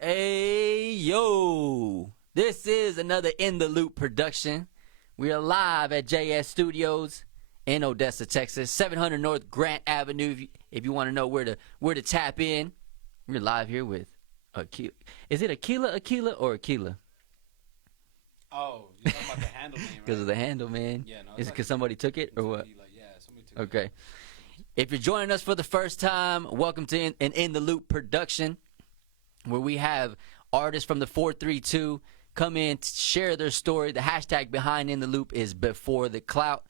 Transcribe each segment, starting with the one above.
Hey, yo. This is another In the Loop production. We are live at JS Studios in Odessa, Texas, 700 North Grant Avenue. If you want to know where to tap in, we're live here with Aquila. Is it Aquila, or Aquila? Oh, you're talking about the handle name, right? Because of the handle, man. Yeah, no. Is it because somebody took it or what? Somebody took it. Okay. If you're joining us for the first time, welcome to an In the Loop production, where we have artists from the 432 come in to share their story. The hashtag behind In the Loop is before the clout.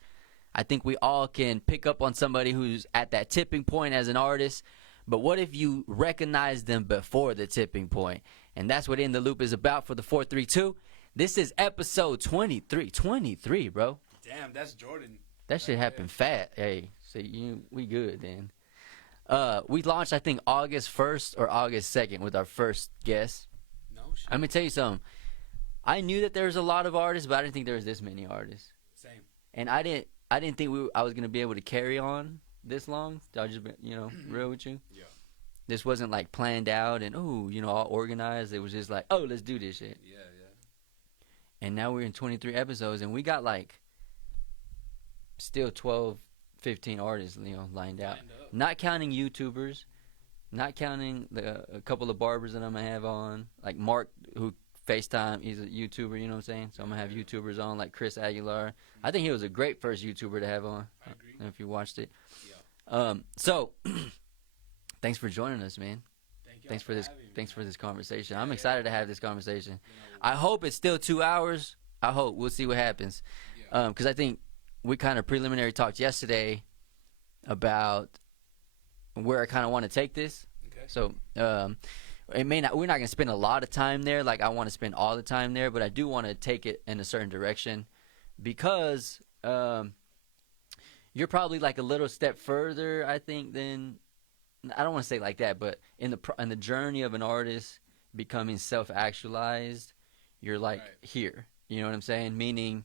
I think we all can pick up on somebody who's at that tipping point as an artist. But what if you recognize them before the tipping point? And that's what In the Loop is about for the 432. This is episode 23. 23, bro. Damn, that's Jordan. That shit happened fat. Hey, so we good then. We launched, I think, August 1st or August 2nd with our first guest. No shit. I'm going to tell you something. I knew that there was a lot of artists, but I didn't think there was this many artists. Same. And I didn't think I was going to be able to carry on this long. I'll just be, real with you. Yeah. This wasn't like planned out and, all organized. It was just like, oh, let's do this shit. Yeah. And now we're in 23 episodes, and we got like still 12, 15 artists, lined out. Not counting YouTubers, not counting a couple of barbers that I'm going to have on. Like Mark, who FaceTime, he's a YouTuber, you know what I'm saying? So I'm going to have YouTubers on, like Chris Aguilar. I think he was a great first YouTuber to have on. I agree. I don't know if you watched it. Yeah. So, thanks for joining us, man. Thanks for this conversation. I'm excited to have this conversation. I hope it's still 2 hours. I hope. We'll see what happens. Because I think we kind of preliminary talked yesterday about where I kind of want to take this. Okay. So we're not going to spend a lot of time there. Like I want to spend all the time there, but I do want to take it in a certain direction because you're probably like a little step further, I think, than. I don't want to say it like that, but in the journey of an artist becoming self-actualized, you're like here. You know what I'm saying? Meaning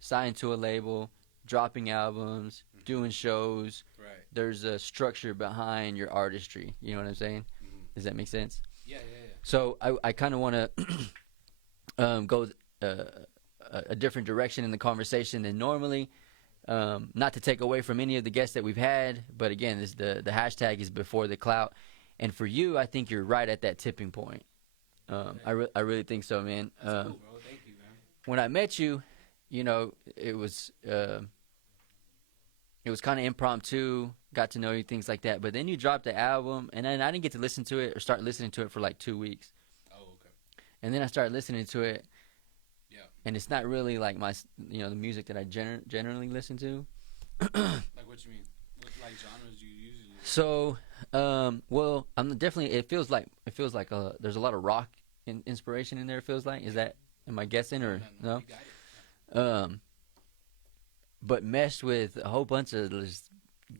signed to a label, dropping albums, doing shows. Right. There's a structure behind your artistry. You know what I'm saying? Mm-hmm. Does that make sense? Yeah. So I kind of want to go a different direction in the conversation than normally. Not to take away from any of the guests that we've had, but again, the hashtag is before the clout, and for you, I think you're right at that tipping point. I really think so, man. That's cool, bro. Thank you, man. When I met you, it was kind of impromptu. Got to know you, things like that. But then you dropped the album, and then I didn't get to listen to it or start listening to it for like 2 weeks. Oh, okay. And then I started listening to it. Yeah. And it's not really like my, the music that I generally listen to. Like what you mean? What like genres do you usually? So, well, I'm definitely. It feels like there's a lot of rock inspiration in there. It feels like. Am I guessing or no? You got it. But meshed with a whole bunch of just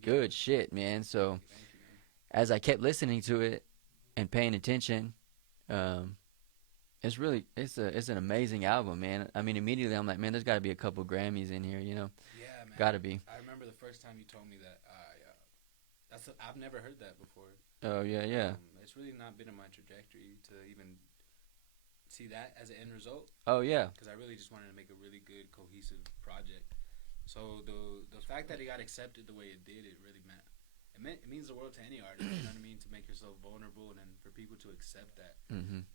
good shit, man. So, Thank you, man. as I kept listening to it and paying attention, it's an amazing album, man. I mean, immediately I'm like, man, there's got to be a couple Grammys in here, Yeah, man. Got to be. I remember the first time you told me that. I've never heard that before. Oh yeah. It's really not been in my trajectory to even see that as an end result. Oh yeah. Because I really just wanted to make a really good, cohesive project. So the fact that it got accepted the way it did, it means the world to any artist. You know what I mean? To make yourself vulnerable and then for people to accept that,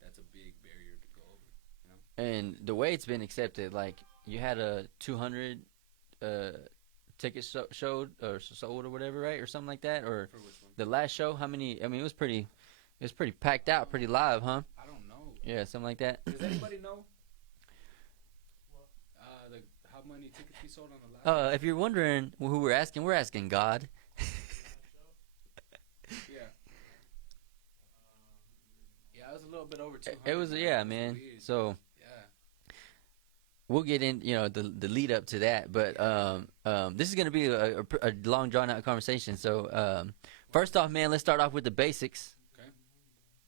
that's a big barrier to go over. You know. And the way it's been accepted, like you had a 200 tickets sold or whatever, right, or something like that, or For which one? the last show. How many? I mean, it was pretty packed out, pretty live, huh? I don't know. Yeah, something like that. Does anybody know? How many tickets we sold on the last? If you're wondering who we're asking God. Yeah. Yeah, it was a little bit over 200. It was, yeah, man. Weird. So Yeah. we'll get in, the lead up to that. But this is gonna be a long drawn out conversation. So first off, man, let's start off with the basics. Okay.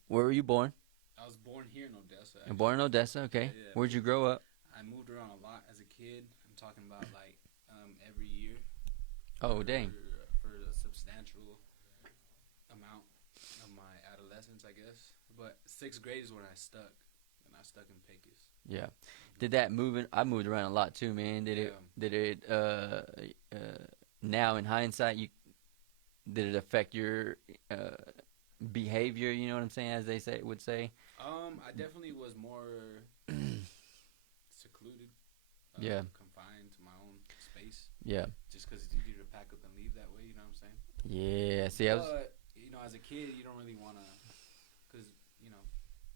Where were you born? I was born here in Odessa. You're born in Odessa. Okay. Yeah. Where'd you grow up? I moved around a lot as a kid. I'm talking about like every year. Oh, dang. For a substantial amount of my adolescence, I guess. But 6th grade is when I stuck, and I stuck in Pecos. Yeah. Did that moving? I moved around a lot too, man. Did it now in hindsight, did it affect your behavior? You know what I'm saying, as they would say. I definitely was more secluded, Yeah. confined to my own space. Yeah. Just because it's easier to pack up and leave that way. You know what I'm saying? Yeah. See, But you know, as a kid, you don't really want to, because you know,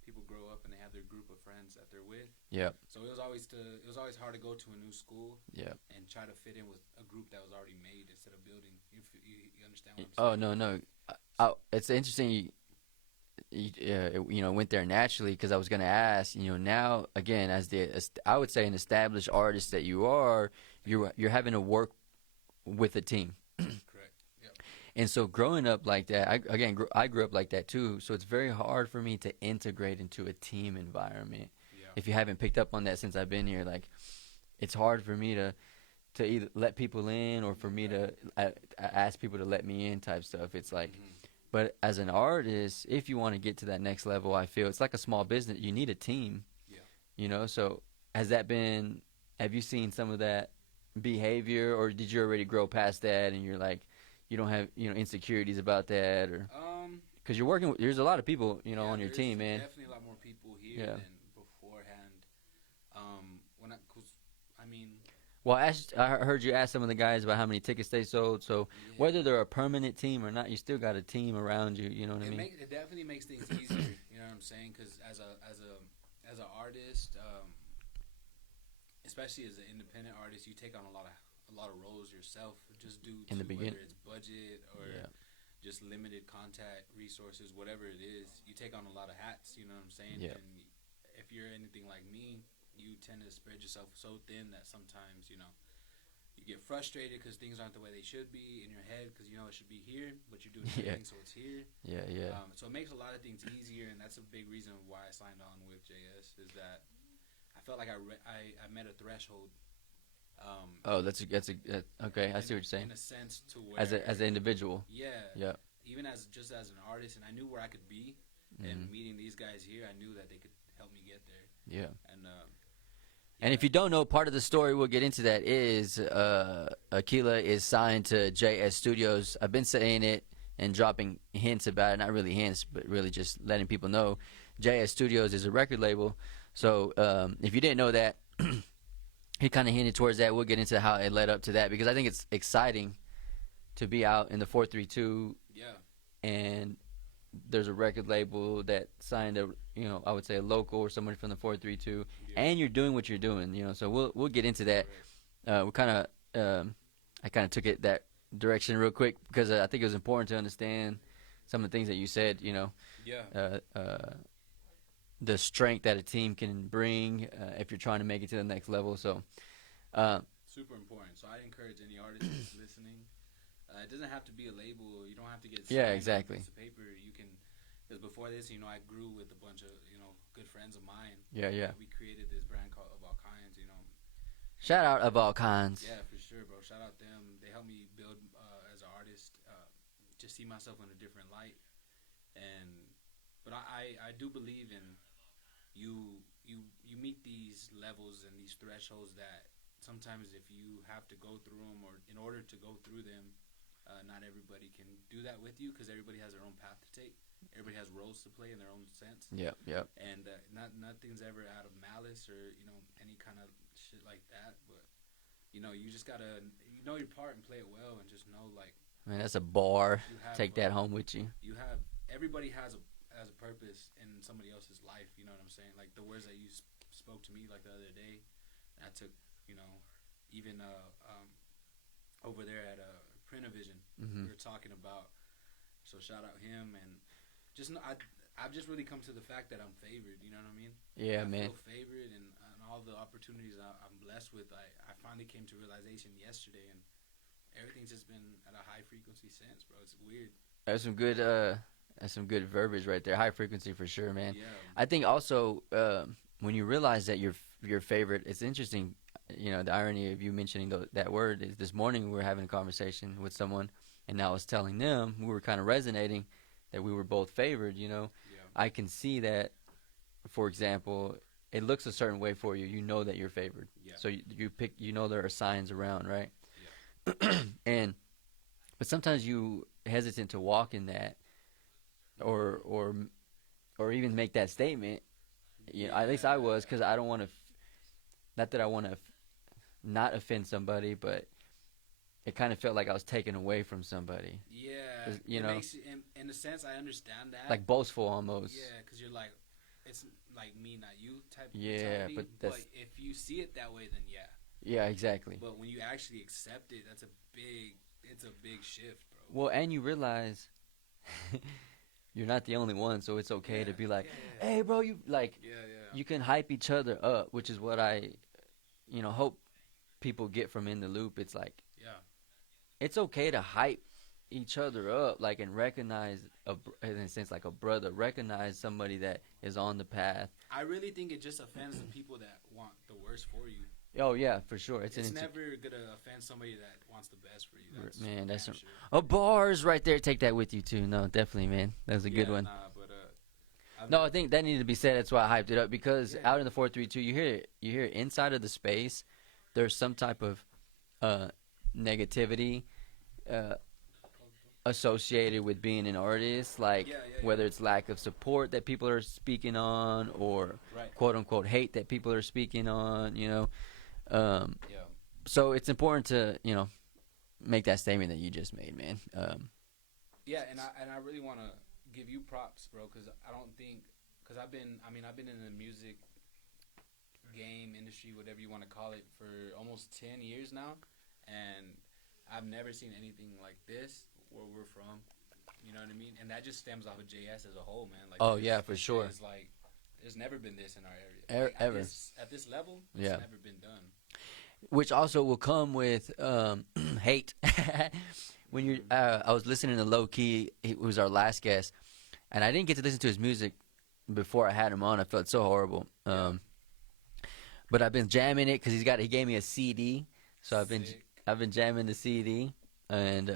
people grow up and they have their group of friends that they're with. Yeah. So it was always hard to go to a new school. Yeah. And try to fit in with a group that was already made instead of building. You understand what I'm saying? Oh no. It's interesting. You know, went there naturally because I was going to ask. You know, now again, as I would say, an established artist that you are, you're having to work with a team. Correct. Yep. And so growing up like that, I grew up like that too. So it's very hard for me to integrate into a team environment. Yeah. If you haven't picked up on that since I've been here, like it's hard for me to either let people in or for me to ask people to let me in type stuff. It's like, but as an artist, if you want to get to that next level, I feel it's like a small business. You need a team. Yeah. You know, so have you seen some of that behavior, or did you already grow past that and you're like, you don't have, you know, insecurities about that, or because you're working with, there's a lot of people, you know, on your team, man. Definitely a lot more people here than beforehand. Well, I heard you ask some of the guys about how many tickets they sold. So whether they're a permanent team or not, you still got a team around you. You know what I mean? It definitely makes things easier. You know what I'm saying? Because as an artist, especially as an independent artist, you take on a lot of roles yourself, just due to whether it's budget or just limited contact resources, whatever it is. You take on a lot of hats. You know what I'm saying? Yeah. And if you're anything like me, you tend to spread yourself so thin that sometimes, you know, you get frustrated because things aren't the way they should be in your head, because you know it should be here, but you're doing everything so it's here. Yeah. So it makes a lot of things easier, and that's a big reason why I signed on with JS, is that I felt like I met a threshold. That's okay. I see what you're saying. In a sense, to where as an individual. Yeah. Even as an artist, and I knew where I could be, and meeting these guys here, I knew that they could help me get there. Yeah. And if you don't know, part of the story we'll get into that is Aquila is signed to JS Studios. I've been saying it and dropping hints about it, not really hints, but really just letting people know. JS Studios is a record label. So if you didn't know that, he kind of hinted towards that. We'll get into how it led up to that, because I think it's exciting to be out in the 432. Yeah. And there's a record label that signed a, you know, I would say a local or somebody from the 432, and you're doing what you're doing, you know. So we'll get into that. I kind of took it that direction real quick because I think it was important to understand some of the things that you said, you know. Yeah. The strength that a team can bring if you're trying to make it to the next level. So super important. So I encourage any artist that's listening. It doesn't have to be a label. You don't have to get exactly. on a piece of paper. You can, because before this, you know, I grew with a bunch of, you know, good friends of mine. Yeah. We created this brand called Of All Kinds. You know. Shout out Of All Kinds. Yeah, for sure, bro. Shout out them. They helped me build as an artist. Just see myself in a different light. But I do believe in you meet these levels and these thresholds that sometimes if you have to go through them, or in order to go through them, not everybody can do that with you, because everybody has their own path to take. Everybody has roles to play in their own sense. Yep. And nothing's ever out of malice or, you know, any kind of shit like that. But, you know, you just gotta know your part and play it well, and just know, like, man, that's a bar. Take that home with you. Everybody has a purpose in somebody else's life. You know what I'm saying? Like the words that you spoke to me like the other day, I took, you know, even over there at Prinavision, we were talking about. So shout out him, and just I've just really come to the fact that I'm favored. You know what I mean? Yeah, man. I feel favored, and all the opportunities I'm blessed with. I finally came to realization yesterday, and everything's just been at a high frequency since, bro. It's weird. That's some good verbiage right there. High frequency for sure, man. Yeah. I think also when you realize that your favorite, it's interesting. You know, the irony of you mentioning that word is this morning we were having a conversation with someone, and I was telling them we were kind of resonating that we were both favored, you know. I can see that, for example, it looks a certain way for you. You know that you're favored. Yeah. So you pick. You know there are signs around, right? Yeah. But sometimes you hesitant to walk in that, or even make that statement. You know, at least I was, because I don't want to. Not that I want to not offend somebody, but it kind of felt like I was taken away from somebody. Yeah. You it know, makes, in a sense, I understand that. like boastful almost. Yeah, because you're like, it's like me, not you type Yeah, mentality. but But that's if you see it that way, then yeah. yeah, exactly. But when you actually accept it, it's a big shift, bro. Well, and you realize you're not the only one, so it's okay to be like, "Hey, bro, you like." Yeah, yeah. You can hype each other up, which is what I, hope people get from In the Loop. It's like, Yeah. it's okay to hype each other up, like, and recognize in a sense, like a brother, recognize somebody that is on the path. I really think it just offends the people that want the worst for you. Oh yeah, for sure. It's never gonna offend somebody that wants the best for you. That's some sure. Bars right there. Take that with you too. No, definitely, man. That was a good one. Nah, but No, I think that needed to be said. That's why I hyped it up, because out in the 432, you hear inside of the space, there's some type of negativity associated with being an artist, like whether it's lack of support that people are speaking on, or quote unquote hate that people are speaking on. So it's important to make that statement that you just made, man. Yeah, and I really want to give you props, bro, because I've been in the music game industry, whatever you want to call it, for almost 10 years now, and I've never seen anything like this where we're from. You know what I mean? And that just stems off of JS as a whole, man. Like, for sure. It's like there's never been this in our area. Like, ever. At this level, it's never been done. Which also will come with hate. When you're, I was listening to Low Key. He was our last guest, and I didn't get to listen to his music before I had him on. I felt so horrible. But I've been jamming it because he gave me a CD, so I've been jamming the CD, and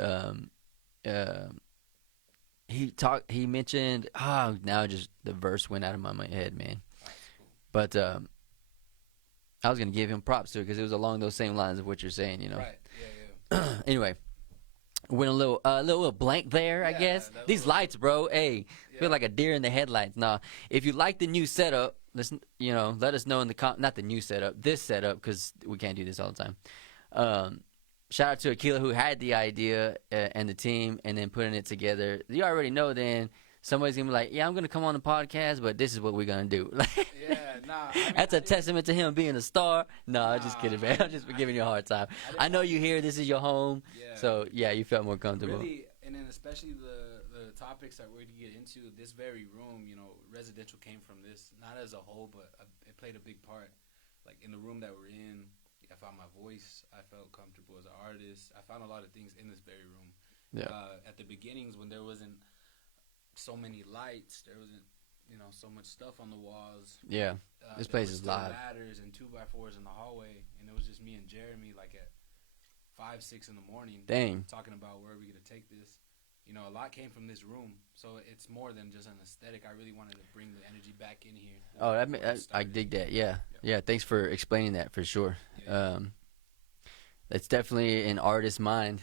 he mentioned now just the verse went out of my head, man. But I was gonna give him props to it because it was along those same lines of what you're saying, Right. Yeah. Anyway, went a little blank there, I guess. These lights, bro. Hey, feel like a deer in the headlights. Nah, if you like the new setup, listen, let us know in the not the new setup, this setup, because we can't do this all the time. Shout out to Aquila, who had the idea and the team, and then putting it together. You already know then somebody's gonna be like, yeah, I'm gonna come on the podcast, but this is what we're gonna do. That's a testament to him being a star. No, I'm just kidding, man. I'm just giving you a hard time. I know you here. This is your home. So yeah, you felt more comfortable. Really, and then especially the topics that we're going to get into, this very room, residential came from this, not as a whole, but it played a big part. Like in the room that we're in, I found my voice. I felt comfortable as an artist. I found a lot of things in this very room. Yeah. At the beginnings, when there wasn't so many lights, there wasn't so much stuff on the walls. Yeah, this place is live. Ladders and 2x4s in the hallway, and it was just me and Jeremy, like at 5, 6 in the morning. Dang. Talking about where are we gonna take this. A lot came from this room, so it's more than just an aesthetic. I really wanted to bring the energy back in here. Oh, I dig that. Yeah. Thanks for explaining that for sure. Yeah. It's definitely an artist's mind,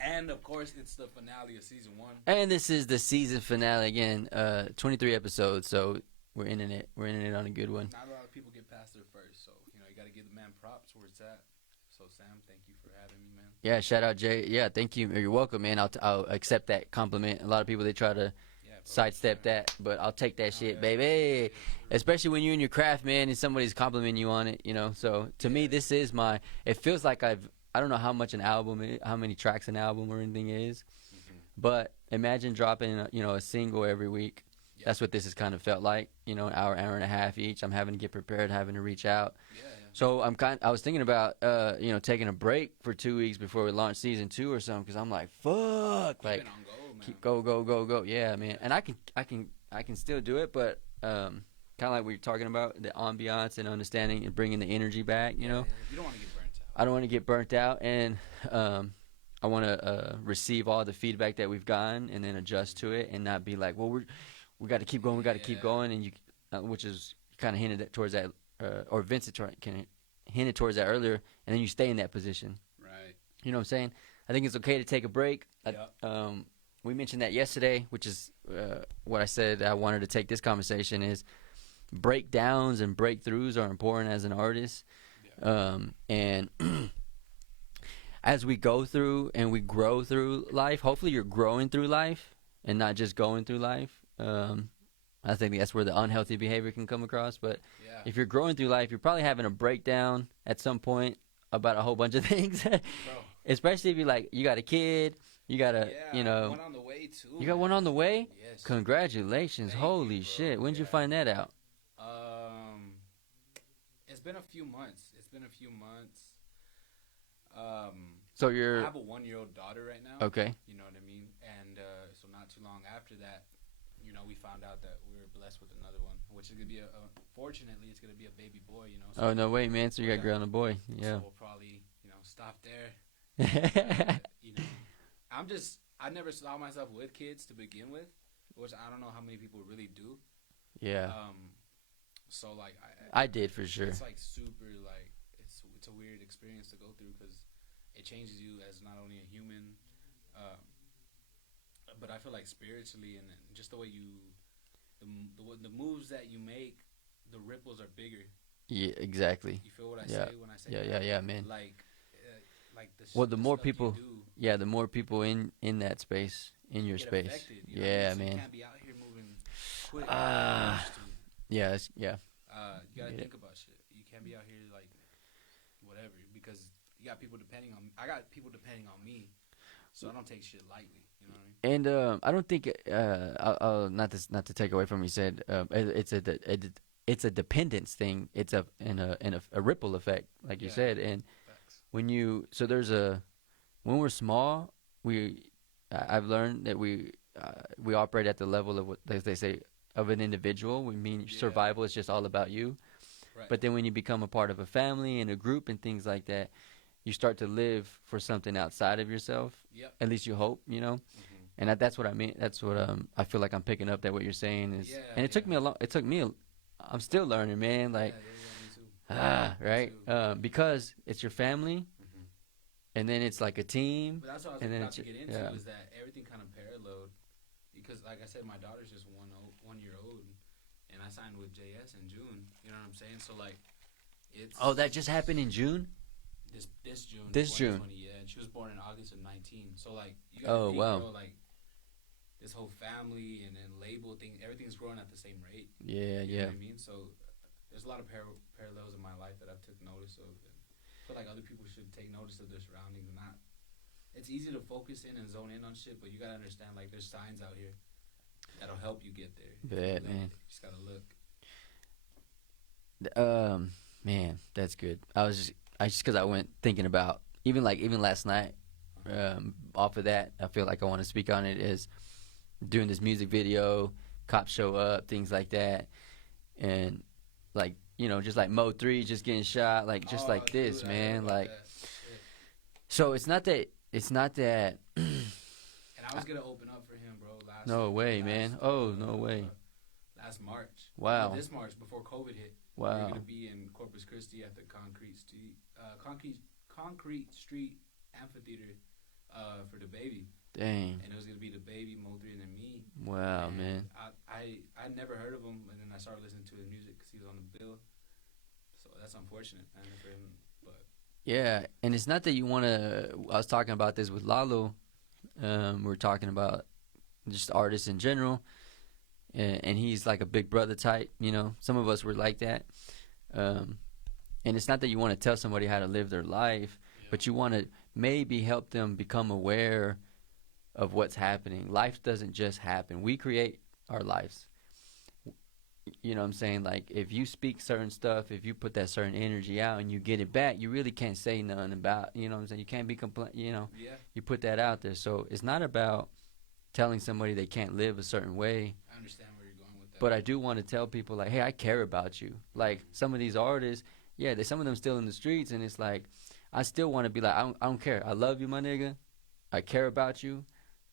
And of course, it's the finale of season 1. And this is the season finale again. 23 episodes, so we're ending it. We're ending it on a good one. Not a lot of people get past their first, so you got to give the man props where it's at. So Sam, thank you for having me, man. Yeah, shout out Jay. Yeah, thank you. You're welcome, man. I'll accept that compliment. A lot of people, they try to sidestep that, but I'll take that shit, baby. Especially when you're in your craft, man, and somebody's complimenting you on it, So to me, this is it feels like I don't know how much how many tracks an album or anything is, but imagine dropping a single every week. Yeah. That's what this has kind of felt like, an hour and a half each. I'm having to get prepared, having to reach out. Yeah. So I was thinking about taking a break for 2 weeks before we launch season 2 or something, because I'm like, fuck, like keep go. Yeah, man. And I can still do it, but kind of like we were talking about, the ambiance and understanding and bringing the energy back. You don't want to get burnt out. I don't want to get burnt out, and I want to receive all the feedback that we've gotten and then adjust to it and not be like, well, we got to keep going, we got to keep going, and you, which is kind of hinted towards that, or Vincent hinted towards that earlier, and then you stay in that position. Right. You know what I'm saying? I think it's okay to take a break. Yep. We mentioned that yesterday, which is what I said I wanted to take this conversation is breakdowns and breakthroughs are important as an artist. Yeah. And as we go through and we grow through life, hopefully you're growing through life and not just going through life. I think that's where the unhealthy behavior can come across. But Yeah. if you're growing through life, you're probably having a breakdown at some point about a whole bunch of things. Bro. Especially if you got a kid, you got a, one on the way too. You got one on the way? Yes. Congratulations. Thank Holy you, bro. shit. When'd you Yeah. find that out? It's been a few months. So I you're have a 1-year-old daughter right now. okay. You know what I mean? And so not too long after that, we found out that we were blessed with another one, which is gonna be fortunately, it's gonna be a baby boy. So, Oh no way, man. So you got a girl and a boy. Yeah. So we'll probably stop there. I never saw myself with kids to begin with, which I don't know how many people really do. Yeah. So like I did for sure. It's like super like it's a weird experience to go through because it changes you as not only a human, but I feel like spiritually and just the way the moves that you make, the ripples are bigger. Yeah, exactly. You feel what I Yeah. say when I say that? Yeah, man. Like The more stuff people, you do, the more people in that space, in your get space. affected, you know what I mean? So man. You can't be out here moving quick. Yeah, You gotta think about shit. You can't be out here like whatever because you got people depending on. I got people depending on me, so I don't take shit lightly. You know what I mean? And I don't think not to take away from what you said. It's a dependence thing. It's a ripple effect, like you said. And Facts. when we're small, I've learned that we operate at the level of what they say of an individual. We mean survival is just all about you. Right. But then when you become a part of a family and a group and things like that, you start to live for something outside of yourself. Yep. At least you hope, Mm-hmm. And that's what I mean. That's what I feel like I'm picking up that what you're saying is. Yeah, and it took me a long. It took me. I'm still learning, man. Like, me too. right? Me too. Because it's your family, Mm-hmm. and then it's like a team. But that's what I was And then about to it's- get into yeah. is that everything kind of paralleled because, like I said, my daughter's just 1 year old, and I signed with JS in June. You know what I'm saying? So like, it's That just happened in June. this June. This June. 2020, yeah, and she was born in August of 19. So like, you Oh, think, wow. bro, like this whole family and then label thing, everything's growing at the same rate. Yeah, You yeah. know what I mean? So there's a lot of parallels in my life that I've took notice of. And I feel like other people should take notice of their surroundings and not. It's easy to focus in and zone in on shit, but you gotta understand like there's signs out here that'll help you get there. Bet, man. You just gotta look. Man, that's good. I just because I went thinking about even last night. Off of that, I feel like I want to speak on it is doing this music video, cops show up, things like that, and like just like Mo 3 just getting shot, like just like this, Dude, man. Like, that. Shit. so it's not that. And I was gonna open up for him, bro. No way, man. Oh, no way. Last March. Wow. This March before COVID hit. Wow. We're gonna be in Corpus Christi at the Concrete Street Amphitheater for the baby. Dang. And it was gonna be the baby, Mo3, and then me. Wow, And man. I never heard of him, and then I started listening to his music because he was on the bill. So that's unfortunate, man, for him. But Yeah, and it's not that you want to. I was talking about this with Lalo. We're talking about just artists in general, and he's like a big brother type. Some of us were like that. And it's not that you want to tell somebody how to live their life, but you want to maybe help them become aware of what's happening. Life doesn't just happen. We create our lives. You know what I'm saying? Like, if you speak certain stuff, if you put that certain energy out and you get it back, you really can't say nothing about, you know what I'm saying? You can't be Yeah. You put that out there. So it's not about telling somebody they can't live a certain way. I understand where you're going with that. But I do want to tell people, like, hey, I care about you. Like, some of these artists, some of them still in the streets, and it's like, I still want to be like, I don't care. I love you, my nigga. I care about you.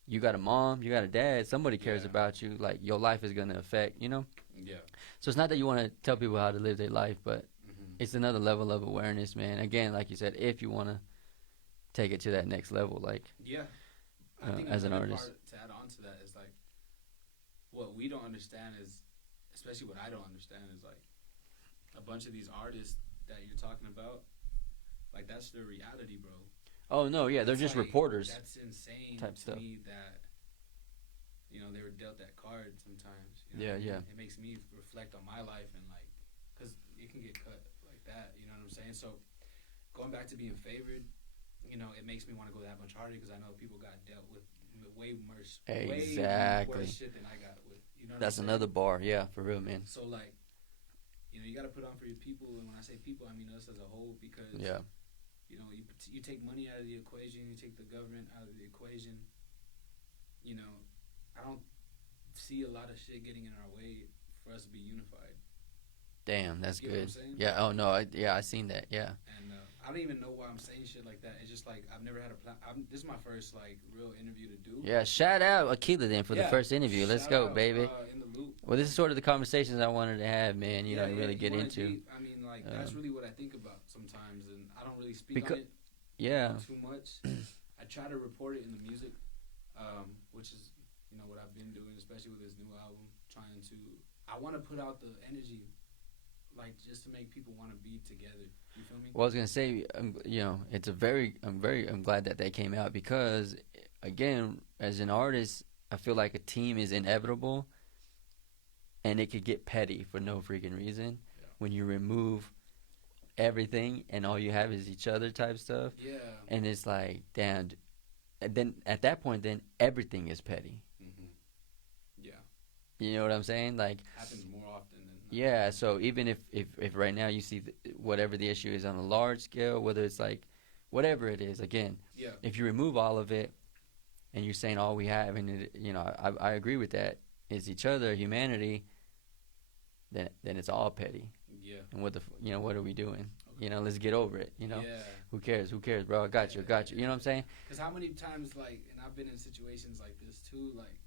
You got a mom, you got a dad, somebody cares Yeah. about you. Like, your life is going to affect, you know? Yeah. So it's not that you want to tell people how to live their life, but Hmm. it's another level of awareness, man. Again, like you said, if you want to take it to that next level, like, Yeah. I think as an another artist. part to add on to that is like what we don't understand is, especially what I don't understand is like a bunch of these artists that you're talking about, like that's their reality, bro. Oh, no, yeah, they're It's just like, reporters That's insane type to stuff. me that they were dealt that card sometimes. Yeah, yeah. It makes me reflect on my life and like, cause it can get cut like that. You know what I'm saying? So going back to being favored, it makes me want to go that much harder because I know people got dealt with way worse, Exactly. way worse shit than I got with. You know what That's I'm saying? another bar. Yeah, for real, man. So like, you got to put on for your people, and when I say people, I mean us as a whole because Yeah. you take money out of the equation, you take the government out of the equation. I don't see a lot of shit getting in our way for us to be unified. Damn, that's You know what I'm good. saying? Yeah. Oh no. I seen that. Yeah. And I don't even know why I'm saying shit like that. It's just like I've never had a plan. This is my first like real interview to do. Yeah. Shout out Aquila then for the first interview. Let's Shout go, out, baby. In the loop. Well, this is sort of the conversations I wanted to have, man. You know, really get into. Deep. I mean, like that's really what I think about sometimes, and I don't really speak on it. Yeah. Too much. I try to report it in the music, which is what I've been doing, especially with this new album. I want to put out the energy, like just to make people want to be together. You feel me? Well, I was gonna say, I'm glad that they came out because, again, as an artist, I feel like a team is inevitable, and it could get petty for no freaking reason when you remove everything and all you have is each other type stuff. Yeah. And it's like, damn. And then at that point, then everything is petty. Mm-hmm. Yeah. You know what I'm saying? Like, happens more often than not. Yeah. So even if right now you see whatever the issue is on a large scale, whether it's like whatever it is, again, if you remove all of it and you're saying all we have, and I agree with that, is each other, humanity. Then it's all petty. Yeah. And what are we doing? Okay. Let's get over it. Yeah. Who cares, bro? I got you. You know what I'm saying? Because how many times, like, and I've been in situations like this too, like,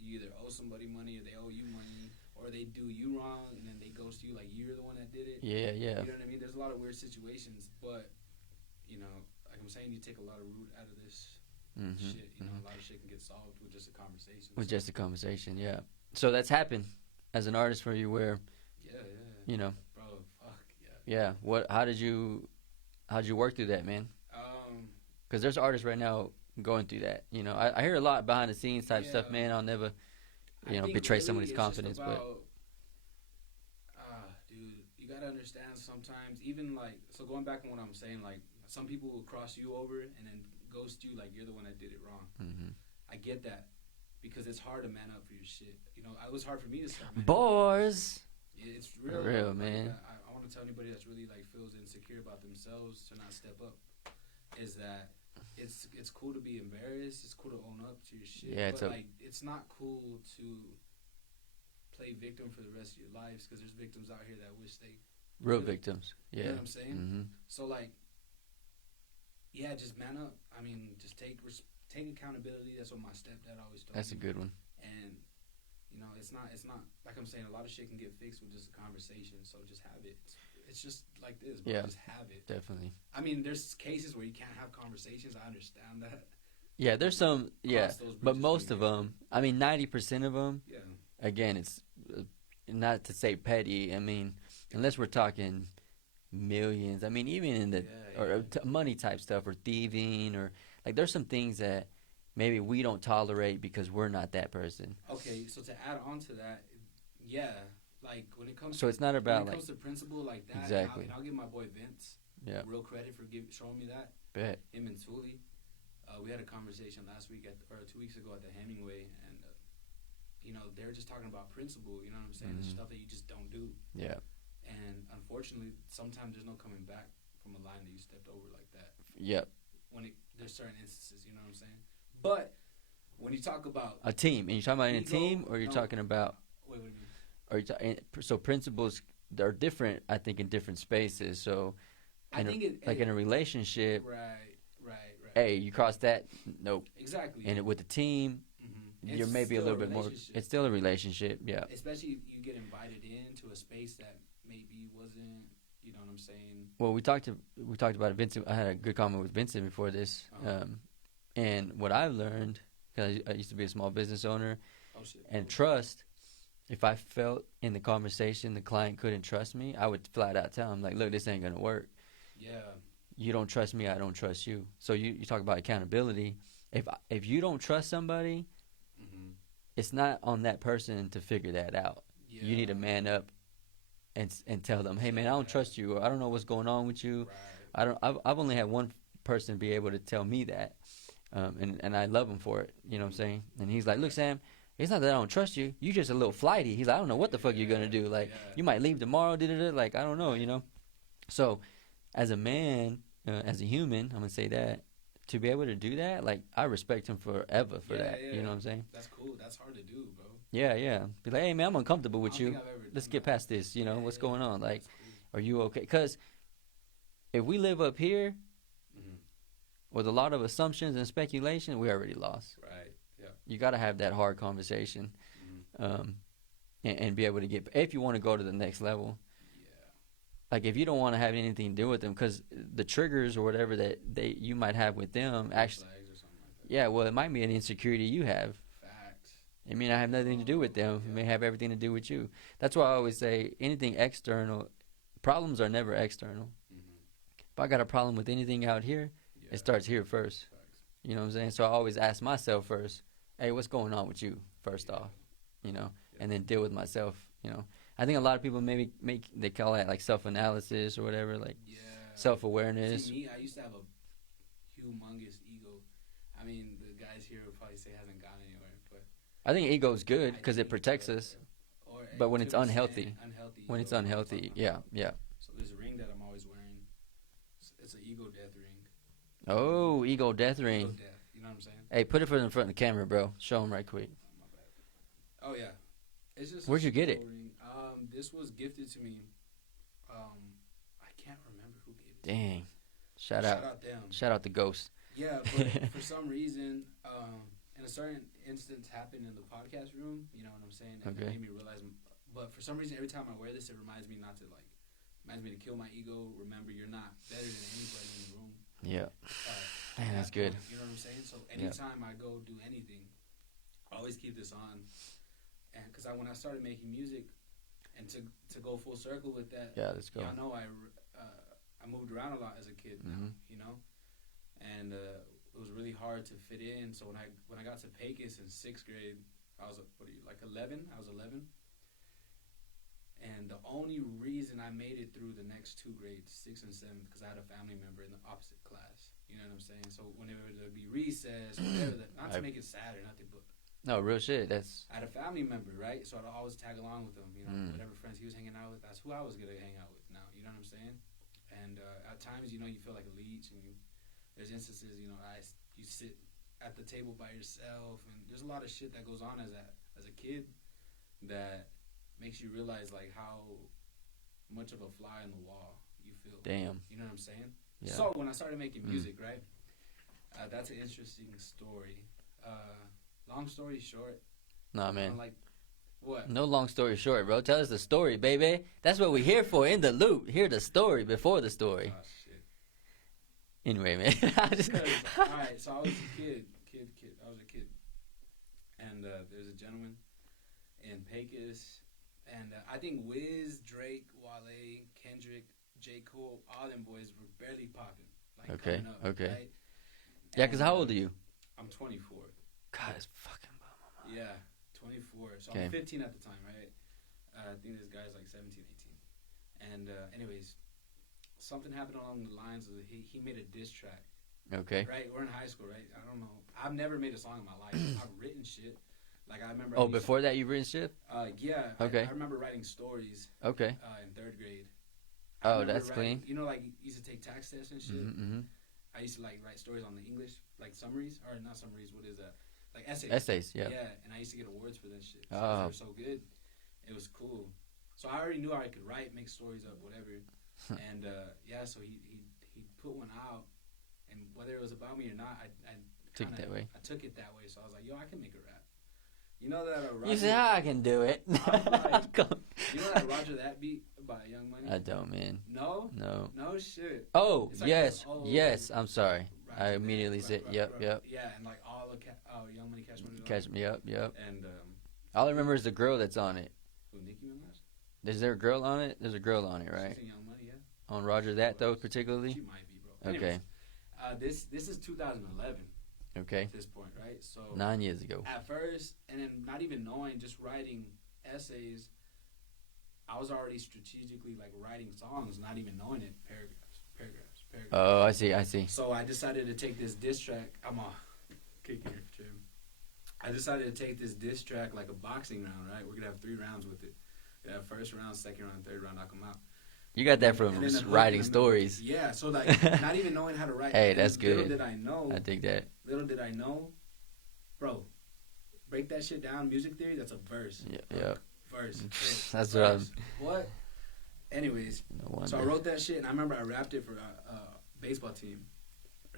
you either owe somebody money or they owe you money, or they do you wrong and then they ghost you like you're the one that did it. Yeah. You know what I mean? There's a lot of weird situations, but, like I'm saying, you take a lot of root out of this shit. A lot of shit can get solved with just a conversation. Just a conversation, yeah. So that's happened as an artist for you where, Bro, fuck, yeah. Yeah. How'd you work through that, man? Because there's artists right now going through that. I hear a lot behind the scenes type stuff, man. I'll never, betray somebody's confidence, but. Dude, you gotta understand sometimes, even like, so going back on what I'm saying, like, some people will cross you over and then ghost you like you're the one that did it wrong. Mm-hmm. I get that because it's hard to man up for your shit. It was hard for me to start. Boys. It's real, for real, like, man. I want to tell anybody that's really like feels insecure about themselves to not step up. Is that it's cool to be embarrassed. It's cool to own up to your shit. Yeah, but it's not cool to play victim for the rest of your lives because there's victims out here that wish they real victims. Yeah. You know what I'm saying? Mm-hmm. So like, yeah, just man up. I mean, just take accountability. That's what my stepdad always told me. That's a good one. And it's not like I'm saying. A lot of shit can get fixed with just a conversation. So just have it. It's just like this, bro. Yeah, just have it. Definitely. I mean, there's cases where you can't have conversations. I understand that. Yeah, there's some. Yeah, but most of them. I mean, 90% of them. Yeah. Again, it's not to say petty. I mean, unless we're talking millions. I mean, even in the money type stuff or thieving or like, there's some things that maybe we don't tolerate because we're not that person. Okay, so to add on to that, yeah, like when it comes. So it's not about when it comes to principle like that. Exactly. And I'll give my boy Vince real credit for showing me that. Bet. Him and Thule. We had a conversation last week or 2 weeks ago at the Hemingway, and they're just talking about principle. You know what I'm saying? The stuff that you just don't do. Yeah. And unfortunately, sometimes there's no coming back from a line that you stepped over like that. Yep. There's certain instances, you know what I'm saying? But when you talk about a team, and you're talking about in a team, or you're talking about. Wait, what do you mean? So principles are different, I think, in different spaces. So, I think in a relationship, right. hey, you cross that, nope. Exactly. And with the team, you're maybe a little bit more. It's still a relationship, yeah. Especially if you get invited into a space that maybe wasn't. You know what I'm saying? Well, we talked about it. Vincent, I had a good comment with Vincent before this, and what I've learned, because I used to be a small business owner, and trust. If I felt in the conversation the client couldn't trust me, I would flat out tell him, like, look, this ain't gonna work. Yeah. You don't trust me, I don't trust you. So you talk about accountability. If you don't trust somebody, it's not on that person to figure that out. Yeah. You need to man up and tell them, hey man, I don't trust you, or I don't know what's going on with you. Right. I've only had one person be able to tell me that, and I love him for it. You know what I'm saying? And he's like, look, Sam. It's not that I don't trust you. You just a little flighty. He's like, I don't know what the fuck you're going to do. Like, you might leave tomorrow, like, I don't know, you know? So, as a man, as a human, I'm going to say that, to be able to do that, like, I respect him forever for that. You know what I'm saying? That's cool. That's hard to do, bro. Yeah. Be like, hey, man, I'm uncomfortable with you. Let's get past this, you know? What's going on? Like, cool. Are you okay? Because if we live up here with a lot of assumptions and speculation, we already lost. Right. You got to have that hard conversation, and be able to get. If you want to go to the next level, like if you don't want to have anything to do with them, because the triggers or whatever that you might have with them, actually, well, it might be an insecurity you have. Facts. It may not have nothing to do with them. It may have everything to do with you. That's why I always say anything external, problems are never external. If I got a problem with anything out here, it starts here first. Facts. You know what I'm saying? So I always ask myself first. Hey, what's going on with you, first off, you know, and then deal with myself, you know. I think a lot of people maybe they call that like self-analysis or whatever, like self-awareness. See, me, I used to have a humongous ego. I mean, the guys here would probably say it hasn't gone anywhere, but I think ego is good because it protects us. But when it's unhealthy, yeah. So this ring that I'm always wearing, it's an ego death ring. Oh, ego death ring. Ego death. You know what I'm saying? Hey, put it in front of the camera, bro. Show them right quick. My bad. Oh yeah, it's just. Where'd you get it? Ring. This was gifted to me. I can't remember who gave it. Dang. Shout out them. Shout out the ghost. Yeah, but for some reason, and a certain instance happened in the podcast room. You know what I'm saying? And it made me realize. But for some reason, every time I wear this, it reminds me to kill my ego. Remember, you're not better than anybody in the room. Yeah. Man, that's good. You know what I'm saying? So anytime I go do anything, I always keep this on. And because when I started making music, and to go full circle with that, let's go. Y'all know I moved around a lot as a kid now, you know, and it was really hard to fit in. So when I got to Pecos in 6th grade, I was 11. I was 11. And the only reason I made it through the next 2 grades, 6th and 7th, because I had a family member in the opposite class. You know what I'm saying? So whenever there'd be recess, whatever, not to make it sad or nothing, but no, real shit. I had a family member, right? So I'd always tag along with him. You know, whatever friends he was hanging out with, that's who I was gonna hang out with now. You know what I'm saying? And at times, you know, you feel like a leech, and there's instances, you know, you sit at the table by yourself, and there's a lot of shit that goes on as a kid that makes you realize like how much of a fly in the wall you feel. Damn. You know what I'm saying? Yeah. So when I started making music, right? That's an interesting story. Long story short. Nah, man. Like, what? No long story short, bro. Tell us the story, baby. That's what we're here for in the loop. Hear the story before the story. Oh, shit. Anyway, man. Alright, so I was a kid. I was a kid. And there's a gentleman in Pecos. And I think Wiz, Drake, Wale, Kendrick, J. Cole, all them boys were barely popping. Like, coming up, right? Yeah, because how old are you? I'm 24. God, it's fucking bum my mind. Yeah, 24. So I'm 15 at the time, right? I think this guy's like 17, 18. And anyways, something happened along the lines of he made a diss track. Okay. Right? We're in high school, right? I don't know. I've never made a song in my life. I've written shit. Like I remember. Oh, before that you've written shit? Yeah. Okay. I remember writing stories. Okay. In 3rd grade. Oh, that's clean. You know, like you used to take tax tests and shit. Mm-hmm. I used to like write stories on the English, like summaries or not summaries. What is that? Like essays. Essays, yeah. Yeah, and I used to get awards for that shit. So they were so good. It was cool. So I already knew I could write, make stories up, whatever. And so he put one out, And whether it was about me or not, I Took it that way. I took it that way. So I was like, yo, I can make a rap. You know that Roger, You said, I can do it. I'm like, you know that Roger That beat by Young Money? I don't, man. No? No. No shit. Oh, It's like yes. this old- Yes, I'm sorry. Roger I That, immediately said, yep. Yeah, and like all the Young Money, Cash Money. Catch me, yep. And All I remember is the girl that's on it. who, Nicki Minaj? Is there a girl on it? There's a girl on it, right? She's in Young Money, yeah. On Roger That, though, particularly? She might be, bro. Okay. Anyways, this is 2011 Okay. at this point, right? So 9 years ago. at first, and then not even knowing, just writing essays, I was already strategically like writing songs, not even knowing it, paragraphs. Oh, I see. So I decided to take this diss track. I'm a kick here, Jim. I decided to take this diss track like a boxing round, right? We're gonna have 3 rounds with it. Yeah, first round, second round, third round, knock them out. You got that from And then the hook writing in the stories. middle. Yeah, so like not even knowing how to write. Hey, that's good. Little did I know. I think that. Little did I know, bro. Break that shit down. Music theory. That's a verse. Yeah. Verse. That's verse. What? Anyways, No wonder. so I wrote that shit, and I remember I rapped it for a baseball team,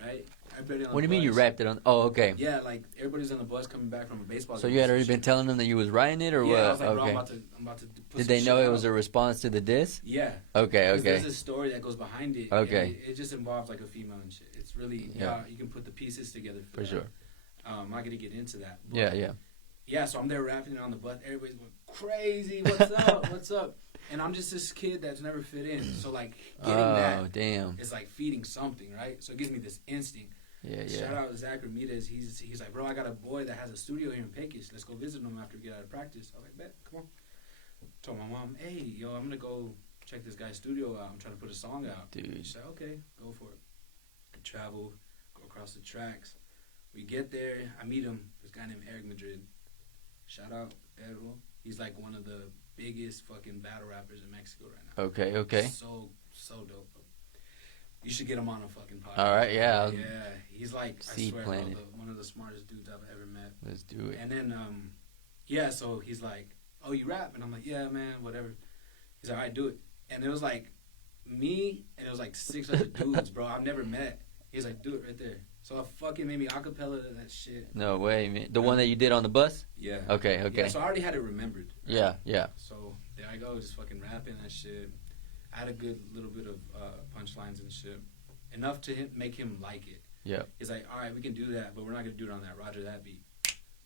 right? Everybody on What do you the mean you bus- rapped it on? Oh, okay. Yeah, like everybody's on the bus coming back from a baseball. So game you had or already some been shit. telling them that you was writing it, or Yeah, what? I was like, bro, Okay. I'm about to put Did they some know shit it was out. a response to the diss? Yeah. Okay. 'Cause Okay. There's a story that goes behind it. Okay. And it just involves like a female and shit. It's really you can put the pieces together for that. sure. I'm not gonna get into that. But Yeah. Yeah, so I'm there rapping it on the bus. Everybody's going crazy. What's up? What's up? And I'm just this kid that's never fit in. So like getting Oh, that damn. is like feeding something, right? So it gives me this instinct. Yeah. Shout out to Zach Ramirez. He's like, bro, I got a boy that has a studio here in Pecos. Let's go visit him after we get out of practice. I was like, bet, come on. Told my mom, hey, yo, I'm gonna go check this guy's studio out. I'm trying to put a song out. Dude. She said, okay, go for it. I travel, go across the tracks. We get there. I meet him. This guy named Eric Madrid. Shout out, Pedro. He's like one of the biggest fucking battle rappers in Mexico right now. Okay. So dope. Bro. You should get him on a fucking podcast. All right, yeah. Yeah, he's like, Seed I swear, planted. bro, one of the smartest dudes I've ever met. Let's do it. And then, yeah, so he's like, oh, you rap? And I'm like, yeah, man, whatever. He's like, all right, do it. And it was like me, and it was like 6 other dudes, bro, I've never met. He's like, do it right there. So I fucking made me acapella to that shit. No way, man. The one that you did on the bus? Yeah. Okay. Yeah, so I already had it remembered. Yeah. So there I go, just fucking rapping that shit. I had a good little bit of punchlines and shit. Enough to make him like it. Yeah. He's like, all right, we can do that, but we're not going to do it on that Roger That beat.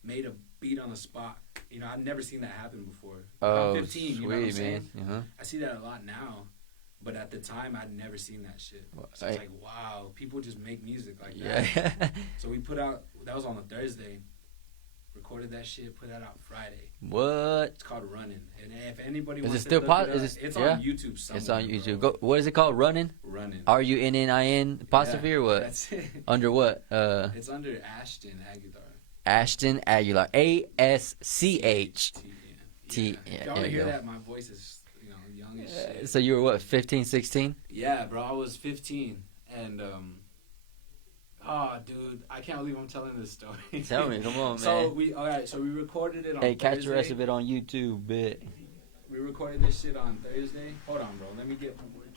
Made a beat on the spot. You know, I've never seen that happen before. Oh, I'm 15, sweet, you know what I'm saying? man. Uh-huh. I see that a lot now, but at the time, I'd never seen that shit. Well, So it's like, wow, people just make music like that. Yeah. So we put out, that was on a Thursday, recorded that shit, put that out Friday. What? It's called Running. And if anybody Is wants it still to look pos- it up, is it- it's yeah? on YouTube somewhere. It's on YouTube. bro. Go. What is it called? Running? Running. RUNNIN apostrophe or what? That's it. Under what? It's under Ashton Aguilar. Ashton Aguilar. ASCH. T. If Yeah, y'all want there to you hear go. that, my voice is, young as shit. So you were what? 15, 16? Yeah, bro, I was 15, and dude, I can't believe I'm telling this story. Tell me, come on, man. So we recorded it on Hey, Thursday. catch the rest of it on YouTube, bit. We recorded this shit on Thursday. Hold on, bro. Let me get my word.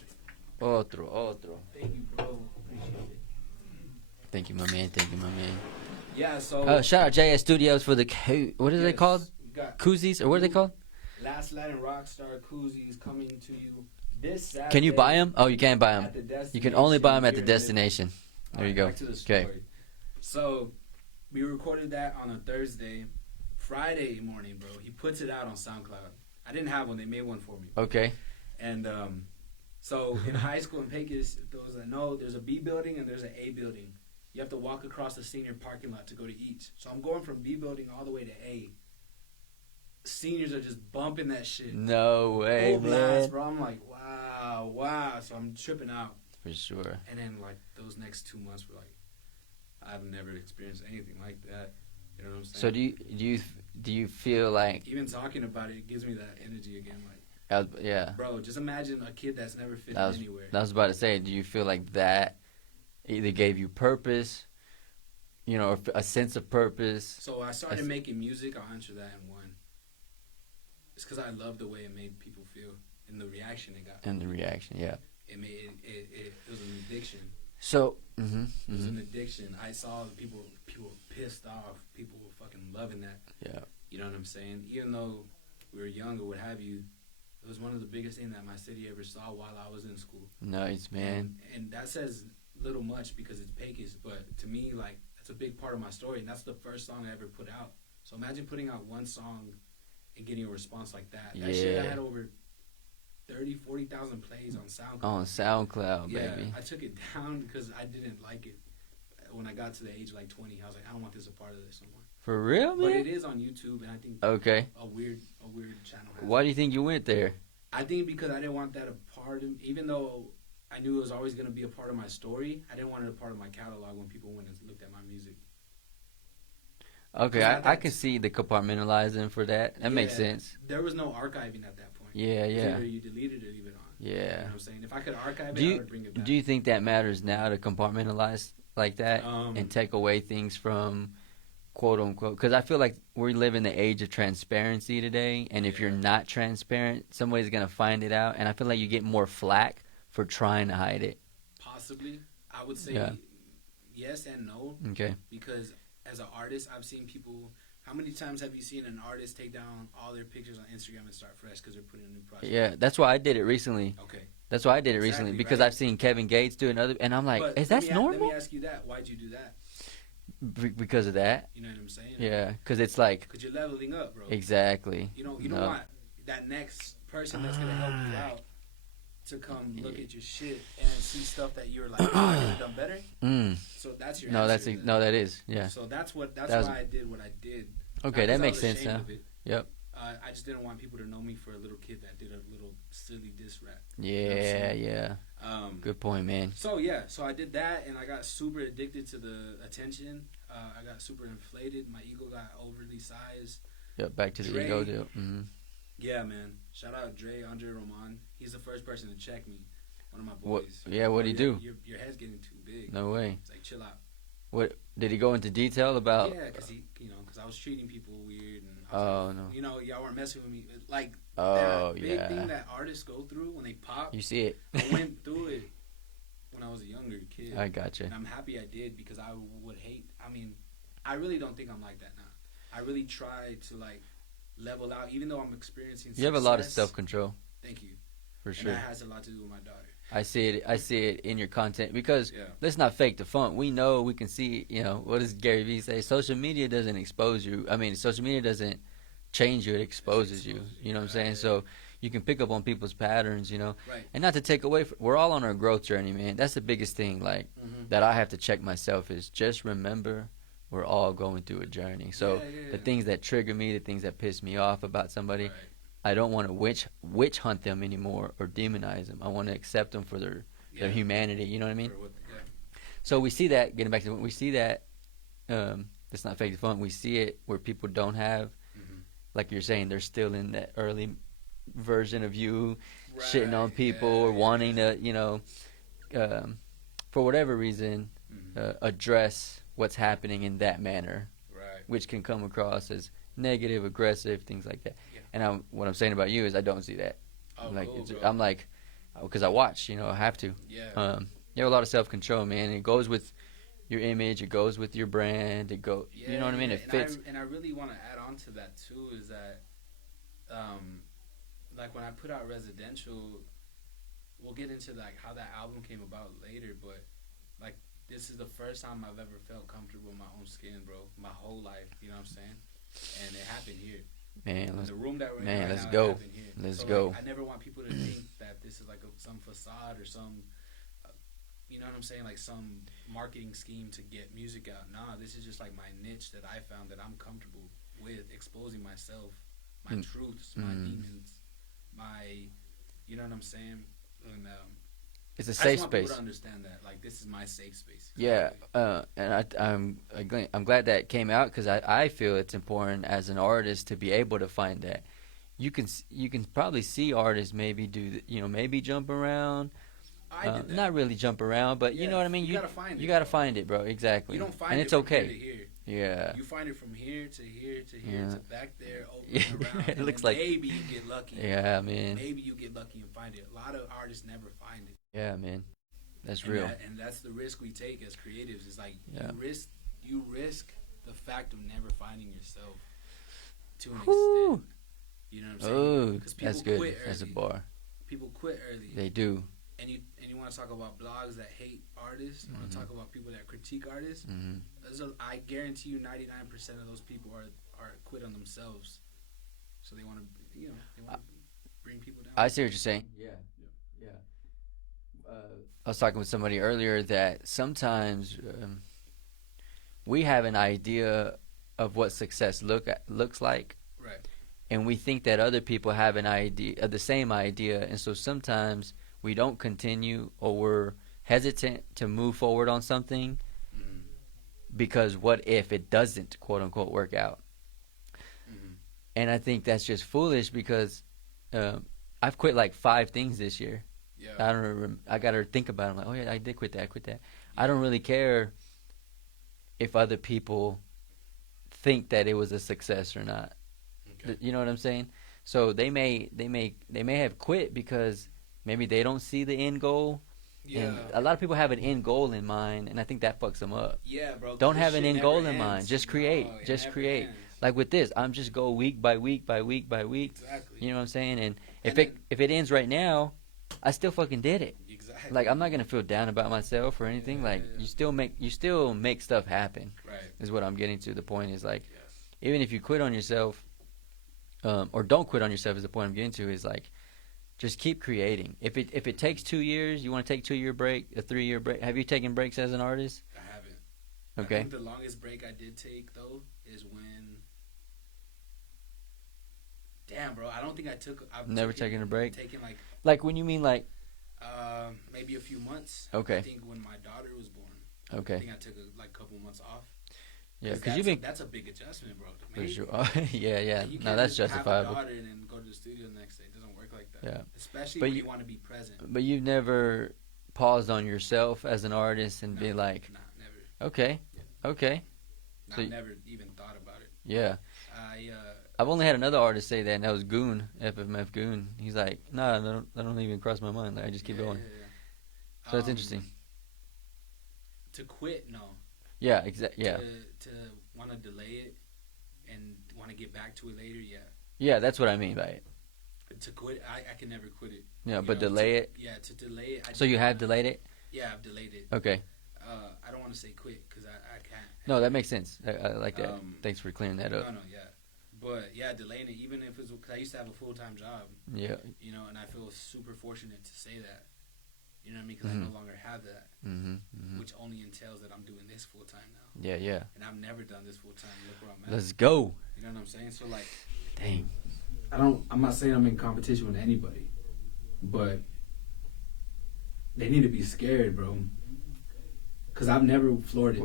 Otro. Thank you, bro. Appreciate it. Thank you, my man. Yeah, so Shout out JS Studios for the what is it yes, called? we got Koozies or what are they called? Last Latin Rockstar Koozies coming to you this Saturday. Can you buy them? Oh, you can't buy them. at the You can only buy them at the Destination here in destination. There you Alright, go. back to the story. Okay. So we recorded that on a Thursday. Friday morning, bro, he puts it out on SoundCloud. I didn't have one. They made one for me. Okay. And so in high school in Pecos, those that know, there's a B building and there's an A building. You have to walk across the senior parking lot to go to each. So I'm going from B building all the way to A. Seniors are just bumping that shit. No way, Full man. blast, bro. I'm like, wow. So I'm tripping out. For sure. And then like those next 2 months were like, I've never experienced anything like that. You know what I'm saying? So do you feel like Even talking about it gives me that energy again. Like, yeah? bro, just imagine a kid that's never fit That was- anywhere. I was about to say, do you feel like that either gave you purpose, or a sense of purpose? So I started making music. I'll answer that in one. It's because I love the way it made people feel and the reaction it got. And the reaction, yeah. It was an addiction. So, It was an addiction. I saw people pissed off. People were fucking loving that. yeah. You know what I'm saying? Even though we were young or what have you, it was one of the biggest things that my city ever saw while I was in school. Nice, man. And that says little much because it's Pecos, but to me, like, that's a big part of my story, and that's the first song I ever put out. So imagine putting out one song and getting a response like that. That shit, I had over 40,000 plays on SoundCloud. On SoundCloud, baby. I took it down because I didn't like it. When I got to the age of like 20, I was like, I don't want this a part of this no more. For real, man? But it is on YouTube, and I think a weird channel. Why do you think you went there? I think because I didn't want that a part of, even though I knew it was always going to be a part of my story, I didn't want it a part of my catalog when people went and looked at my music. Okay, I can see the compartmentalizing for that. That makes sense. There was no archiving at that point. Yeah. Either you deleted it or leave it on. Yeah. You know what I'm saying? If I could archive it, I would bring it back. Do you think that matters now to compartmentalize like that and take away things from quote unquote? Because I feel like we live in the age of transparency today, and if you're not transparent, somebody's gonna find it out, and I feel like you get more flack for trying to hide it. Possibly, I would say yes and no. Okay. Because as an artist, I've seen people. How many times have you seen an artist take down all their pictures on Instagram and start fresh because they're putting a new project? Yeah, that's why I did it recently. Okay. That's why I did it recently because I've seen Kevin Gates do another, and I'm like, is that normal? Let me ask you that. Why'd you do that? Because of that. You know what I'm saying? Yeah, because it's like. Because you're leveling up, bro. Exactly. You don't want that next person that's gonna help you out to come look at your shit and see stuff that you're like, oh, I could have done better. So that's your answer. That is, yeah. So that's why I did what I did. Okay, that makes sense, huh? Yep. I just didn't want people to know me for a little kid that did a little silly diss rap. Yeah. Good point, man. So I did that, and I got super addicted to the attention. I got super inflated. My ego got overly sized. Yep, back to the ego deal. Mm-hmm. Yeah, man. Shout out Andre Roman. He's the first person to check me. One of my boys. What'd he do? Your head's getting too big. No way. It's like, chill out. What did he go into detail about? Yeah, because I was treating people weird, and no. Y'all weren't messing with me. Like that big thing that artists go through when they pop. You see it. I went through it when I was a younger kid. I gotcha. And I'm happy I did because I would hate. I mean, I really don't think I'm like that now. I really try to like level out, even though I'm experiencing success. You have a lot of self-control. Thank you. For sure. And that has a lot to do with my daughter. I see it in your content because let's not fake the funk. We know, we can see, what does Gary Vee say? Social media doesn't expose you. I mean, social media doesn't change you, it exposes you. You know what I'm saying? So you can pick up on people's patterns, Right. And not to take away, we're all on our growth journey, man. That's the biggest thing, like, that I have to check myself is just remember we're all going through a journey. So the things that trigger me, the things that piss me off about somebody, I don't want to witch hunt them anymore or demonize them. I want to accept them for their humanity. You know what I mean? So we see that, getting back to we see that, it's not fake the fun. We see it where people don't have, like you're saying, they're still in that early version of you, shitting on people or wanting to, for whatever reason, address what's happening in that manner, which can come across as negative, aggressive, things like that. And what I'm saying about you is I don't see that. I'm like, because I watch, I have to. Yeah. You have a lot of self-control, man. It goes with your image. It goes with your brand. It go. You know what I mean? It fits. And I really want to add on to that too. Is that, like when I put out Residential, we'll get into like how that album came about later. But like this is the first time I've ever felt comfortable in my own skin, bro. My whole life, you know what I'm saying? And it happened here. Man, the room that we're in man, right let's now, go. Let's go. Like, I never want people to think that this is like some facade or some, you know what I'm saying, like some marketing scheme to get music out. Nah, this is just like my niche that I found that I'm comfortable with exposing myself, my truths, my demons, you know what I'm saying? And it's a safe I just want space. people to understand that, like, this is my safe space. Yeah, and I'm glad that came out because I feel it's important as an artist to be able to find that. You can probably see artists maybe do maybe jump around. Not really jump around, but you know what I mean. You gotta find it. You gotta find it, bro. Exactly. You don't find and it it's from okay. here to here. Yeah. You find it from here to here to here to back there, around. It looks like like maybe you get lucky. Yeah, man. Maybe you get lucky and find it. A lot of artists never find it. Yeah, man. That's real. And that's the risk we take as creatives. Is like Yeah. you risk the fact of never finding yourself to an Whew. extent. You know what I'm saying? Oh, 'Cause people that's good. quit That's a early. bar. People quit early. They do. And you want to talk about blogs that hate artists. You want to talk about people that critique artists. Hmm. I guarantee you, 99% of those people are quit on themselves. So they want to, they want to bring people down. I see what you're saying. Yeah. I was talking with somebody earlier that sometimes we have an idea of what success looks like, Right. and we think that other people have an idea, the same idea, and so sometimes we don't continue, or we're hesitant to move forward on something because what if it doesn't, quote unquote, work out? And I think that's just foolish because I've quit like 5 things this year. Yeah. I got to think about it. I'm like, oh yeah, I did quit that. I quit that. I don't really care if other people think that it was a success or not. Okay. You know what I'm saying? So they may have quit because maybe they don't see the end goal. Yeah. And a lot of people have an end goal in mind, and I think that fucks them up. Yeah, bro. Don't this have an shit end never goal in ends. mind. Just create. No, it Just never create. ends. Like with this, I'm just go week by week by week by week. Exactly. You know what I'm saying? And if And it ends right now, I still fucking did it. Exactly. Like I'm not gonna feel down about myself or anything. Yeah, Like yeah. you still make stuff happen. Right. Is what I'm getting to. The point is like, Yes. even if you quit on yourself, or don't quit on yourself, is the point I'm getting to. Is like, just keep creating. If it takes 2 years, you want to take 2-year break, a 3-year break. Have you taken breaks as an artist? I haven't. Okay. I think the longest break I did take though is when. Damn, bro. I don't think I took. I've Never taken a break? Taken Like when you mean like, maybe a few months. Okay. I think when my daughter was born. I okay, think I took a couple months off. yeah, because you've that's been a big adjustment, bro. To for make. sure. Yeah. You No, can't that's just justifiable. have a daughter and then go to the studio the next day. It doesn't work like that. Yeah. Especially But when you- you want to be present. But you've never paused on yourself as an artist and be like, Nah, never. okay, okay, Nah, So I've you- never even thought about it. yeah. I I've only had another artist say that, and that was Goon, FMF Goon. He's like, nah, that don't even cross my mind. Like, I just keep going. So that's interesting. To quit, no. Yeah, yeah, To want to delay it and want to get back to it later, yeah. yeah. That's what I mean by it. To quit, I can never quit it. Yeah, You but know, delay it. Yeah, to delay it. So you have delayed it. Yeah, I've delayed it. Okay. I don't want to say quit because I can't. No, that makes sense. I like that. Um, Thanks for clearing that up. No, yeah. But yeah, delaying it, even if it's because I used to have a full-time job, Yeah. you know, and I feel super fortunate to say that. You know what I mean? Because I no longer have that, which only entails that I'm doing this full-time now. Yeah. And I've never done this full-time. Look where I'm at. Let's go. You know what I'm saying? So like, Dang. I'm not saying I'm in competition with anybody, but they need to be scared, bro. Because I've never floored it.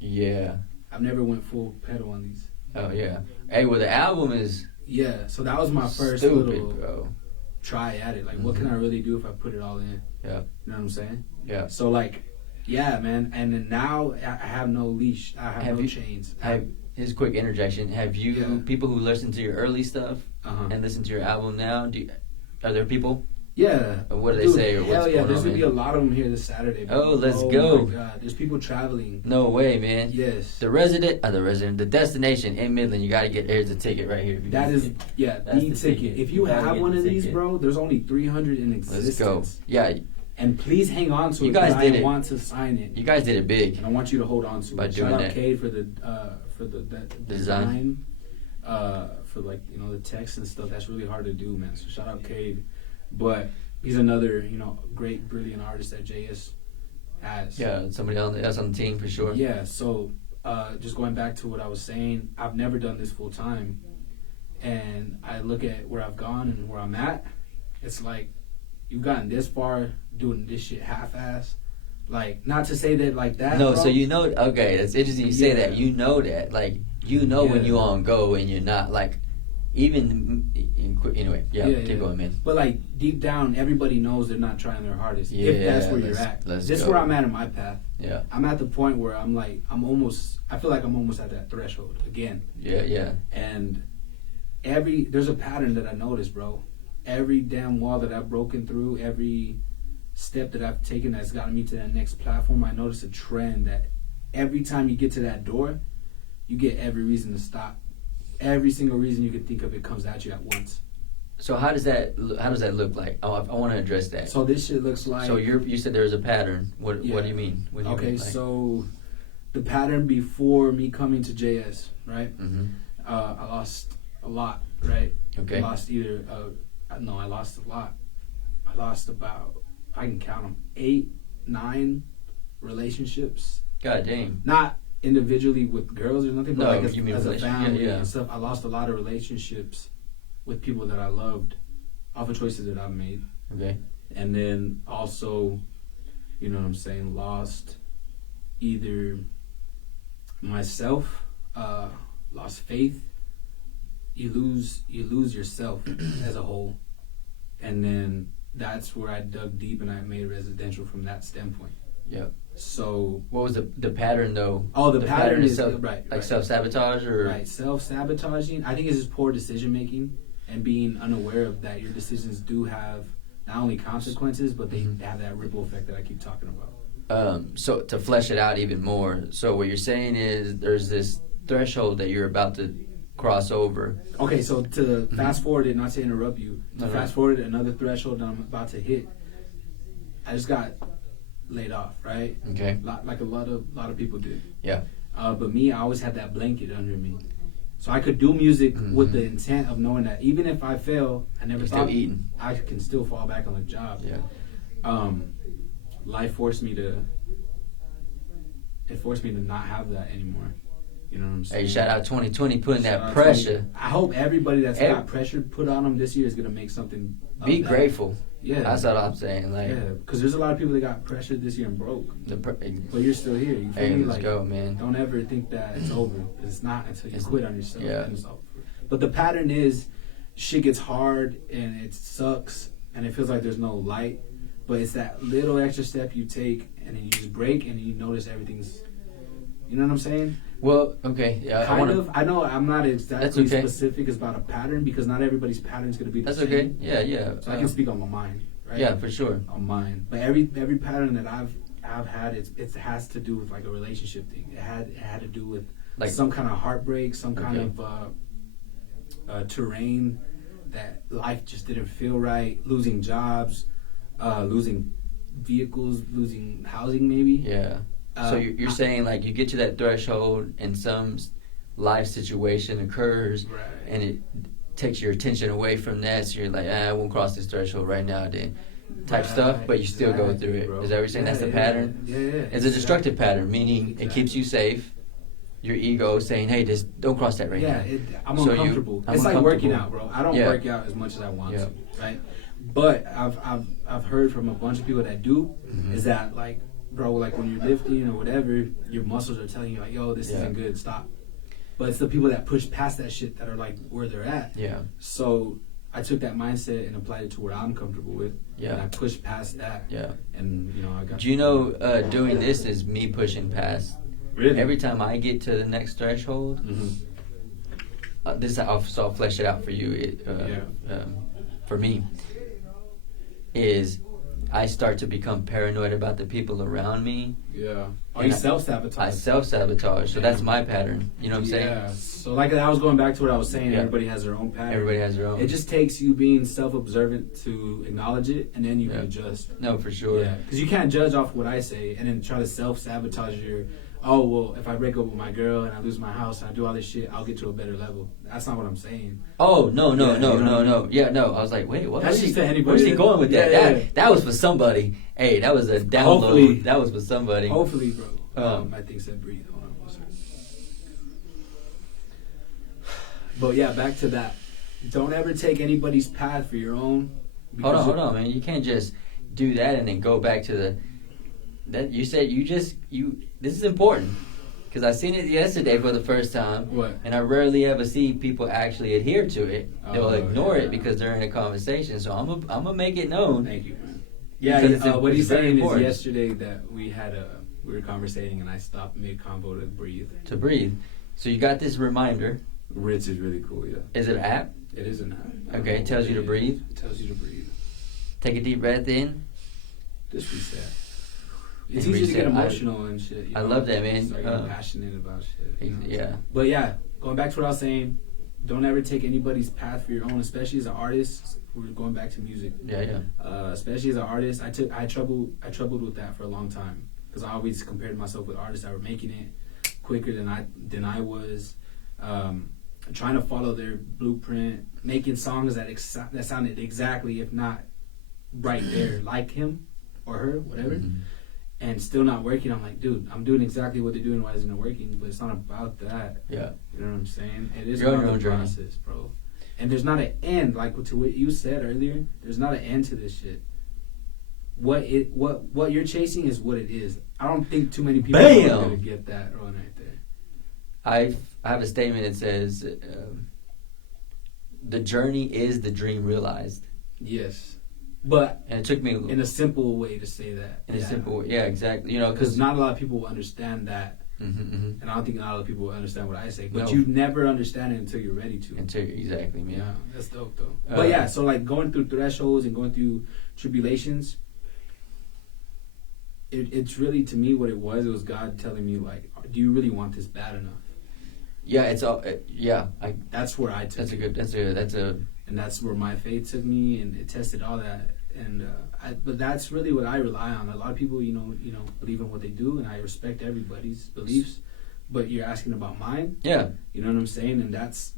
Yeah. I've never went full pedal on these. Oh yeah. Hey, well the album is Yeah, so that was my first stupid, little bro. try at it. Like, what can I really do if I put it all in? Yeah. You know what I'm saying? Yeah. So like, yeah, man. And then now I have no leash. I have no chains. Here's a quick interjection. Have you Yeah. people who listen to your early stuff Uh-huh. and listen to your album now? Are there people? Yeah. What do they Dude, say? Or hell what's yeah, going there's on, gonna be a man? lot of them here this Saturday. Bro. Oh, let's go. My God. There's people traveling. No way, man. Yes. The destination in Midland. You got to get. Here's the ticket right here. That is, yeah, That's the the ticket. ticket. If You you gotta have get one the of these, ticket. bro, there's only 300 in existence. Let's go. Yeah, And please hang on to You it. guys 'Cause did I it. want to sign it. you guys did it big. And I want you to hold on to By it. doing Shout out that. Cade for the Design. for like, you know, the text and stuff. That's really hard to do, man. So shout out Cade. But he's another, you know, great, brilliant artist that JS has. Yeah, somebody else on the team for sure. Yeah, so just going back to what I was saying, I've never done this full time. And I look at where I've gone and where I'm at. It's like, you've gotten this far doing this shit half-ass. Like, not to say that like that, No, bro. so you know. Okay, it's interesting you say Yeah. that. You know that, like, you know when Yeah. you on go and you're not like, anyway. Yeah, keep going, man. But like deep down, everybody knows they're not trying their hardest. Yeah, if that's where you're at. let's This is go. where I'm at in my path. Yeah, I'm at the point where I'm like, I feel like I'm almost at that threshold again. yeah. And there's a pattern that I noticed, bro. Every damn wall that I've broken through, every step that I've taken that's gotten me to that next platform, I noticed a trend that every time you get to that door, you get every reason to stop. Every single reason you could think of, it comes at you at once. So how does that look like? Oh, I want to address that. So this shit looks like. So you said there's a pattern. What do you mean? What do you mean, like? So the pattern before me coming to JS, right? Mm-hmm. I lost a lot, right? Okay. I lost I lost a lot. I lost about, I can count them, 8, 9 relationships. God damn. Not individually with girls or nothing, but No, like you mean as a family yeah. and stuff. I lost a lot of relationships with people that I loved off of choices that I've made. Okay. And then also, you know what I'm saying, lost either myself, lost faith. You lose yourself as a whole. And then that's where I dug deep and I made residential from that standpoint. Yeah. So what was the pattern though? Oh, the pattern is right. Self-sabotage or right, self-sabotaging. I think it's just poor decision making and being unaware of that your decisions do have not only consequences, but they have that ripple effect that I keep talking about. So to flesh it out even more, so what you're saying is there's this threshold that you're about to cross over. Okay, so to fast forward it, not to interrupt you, fast forward another threshold that I'm about to hit, I just got laid off, right? Okay. Like a lot of people did. Yeah. But me, I always had that blanket under me. So I could do music with the intent of knowing that even if I fail, I never thought I can still fall back on the job. Yeah. Life forced me to not have that anymore. You know what I'm saying? Hey, shout out 2020 putting that pressure. I hope everybody that's got pressure put on them this year is gonna make something. Be grateful. Yeah, that's what I'm saying. Like, yeah, because there's a lot of people that got pressured this year and broke. But you're still here. You feel me? Let's like, go, man. Don't ever think that it's over. Because it's not until you quit on yourself. Yeah. And it's over. But the pattern is, shit gets hard and it sucks and it feels like there's no light. But it's that little extra step you take and then you just break and you notice everything's. You know what I'm saying? Well, okay. Yeah, I know I'm not exactly okay. specific about a pattern because not everybody's pattern is going to be the same. That's okay. Yeah. So I can speak on my mind, right? Yeah, for sure. On mine. But every pattern that I've had, it has to do with like a relationship thing. It had to do with like some kind of heartbreak, some kind of terrain that life just didn't feel right, losing jobs, losing vehicles, losing housing maybe. Yeah. So you're saying like you get to that threshold and some life situation occurs and it takes your attention away from that, so you're like, I won't cross this threshold right now then type stuff, but you still go through it. Bro. Is that what you're saying? That's the pattern? Yeah. It's a destructive pattern, meaning it keeps you safe. Your ego saying, hey, just don't cross that right now. I'm uncomfortable. It's like working out, bro. I don't work out as much as I want to, right? But I've heard from a bunch of people that do, is that like, bro, like when you're lifting or whatever, your muscles are telling you like, yo, this isn't good, stop. But it's the people that push past that shit that are like where they're at. Yeah. So I took that mindset and applied it to where I'm comfortable with. Yeah. And I pushed past that. Yeah. And you know, I got. Do you know doing this is me pushing past? Really? Every time I get to the next threshold, I'll flesh it out for you. For me, is I start to become paranoid about the people around me. Yeah. Oh, you self-sabotage. I self-sabotage. So that's my pattern. You know what I'm saying? Yeah. So like I was going back to what I was saying, everybody has their own pattern. Everybody has their own. It just takes you being self-observant to acknowledge it, and then you can adjust. No, for sure. Yeah. Because you can't judge off what I say and then try to self-sabotage oh, well, if I break up with my girl and I lose my house and I do all this shit, I'll get to a better level. That's not what I'm saying. Oh, no. Yeah, no. I was like, wait, what? That's just to anybody. Where's he going with that? Yeah. That was for somebody. Hey, that was a download. Hopefully. That was for somebody. Hopefully, bro. I think said breathe. Hold on one second. But yeah, back to that. Don't ever take anybody's path for your own. Hold on, man. You can't just do that and then go back to the... That you said this is important because I seen it yesterday for the first time. What? And I rarely ever see people actually adhere to it. They'll ignore it because they're in a conversation. So I'm gonna make it known. Thank you, man. Yeah. What he's saying is yesterday that we were conversating and I stopped mid convo to breathe. To breathe. So you got this reminder. Ritz is really cool. Yeah. Is it an app? It is an app. Okay. It tells you to breathe. It tells you to breathe. Take a deep breath in. Just reset. It's And easy to get reset. emotional and shit. I love that, man. Start getting passionate about shit. You know? Yeah. But yeah, going back to what I was saying, don't ever take anybody's path for your own, especially as an artist. We're going back to music. Yeah. Especially as an artist, I troubled with that for a long time because I always compared myself with artists that were making it quicker than I was. Trying to follow their blueprint, making songs that sounded exactly, if not right there, like him or her, whatever, and still not working. I'm like, dude, I'm doing exactly what they're doing. Why isn't it working? But it's not about that. Yeah. You know what I'm saying? It is You're on about your own the journey. process, bro. And there's not an end. Like to what you said earlier, there's not an end to this shit. What you're chasing is what it is. I don't think too many people are gonna get that one right there. I have a statement that says, "The journey is the dream realized." Yes, but and it took me in a simple way to say that. In a simple way, yeah, exactly. You know, because not a lot of people will understand that, and I don't think not a lot of people will understand what I say. But you never understand it until you're ready to. Exactly, man. Yeah, that's dope though. But yeah, so like going through thresholds and going through tribulations. It's really, to me, what it was. It was God telling me, like, do you really want this bad enough? Yeah, it's all. That's where I took. And that's where my faith took me, and it tested all that. And but that's really what I rely on. A lot of people, you know, believe in what they do, and I respect everybody's beliefs. But you're asking about mine. Yeah. You know what I'm saying? And that's.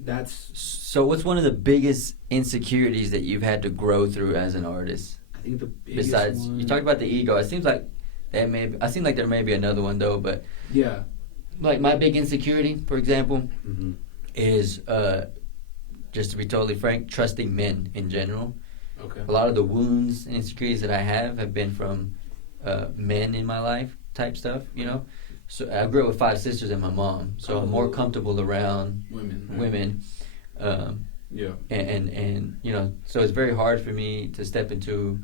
So, what's one of the biggest insecurities that you've had to grow through as an artist? I think the biggest besides one, you talked about the ego. It seems like. I seem like there may be another one though, but yeah, like my big insecurity, for example, is just to be totally frank, trusting men in general. Okay. A lot of the wounds and insecurities that I have been from men in my life, type stuff. You know, so I grew up with 5 sisters and my mom, so I'm more comfortable around women. Yeah. And you know, so it's very hard for me to step into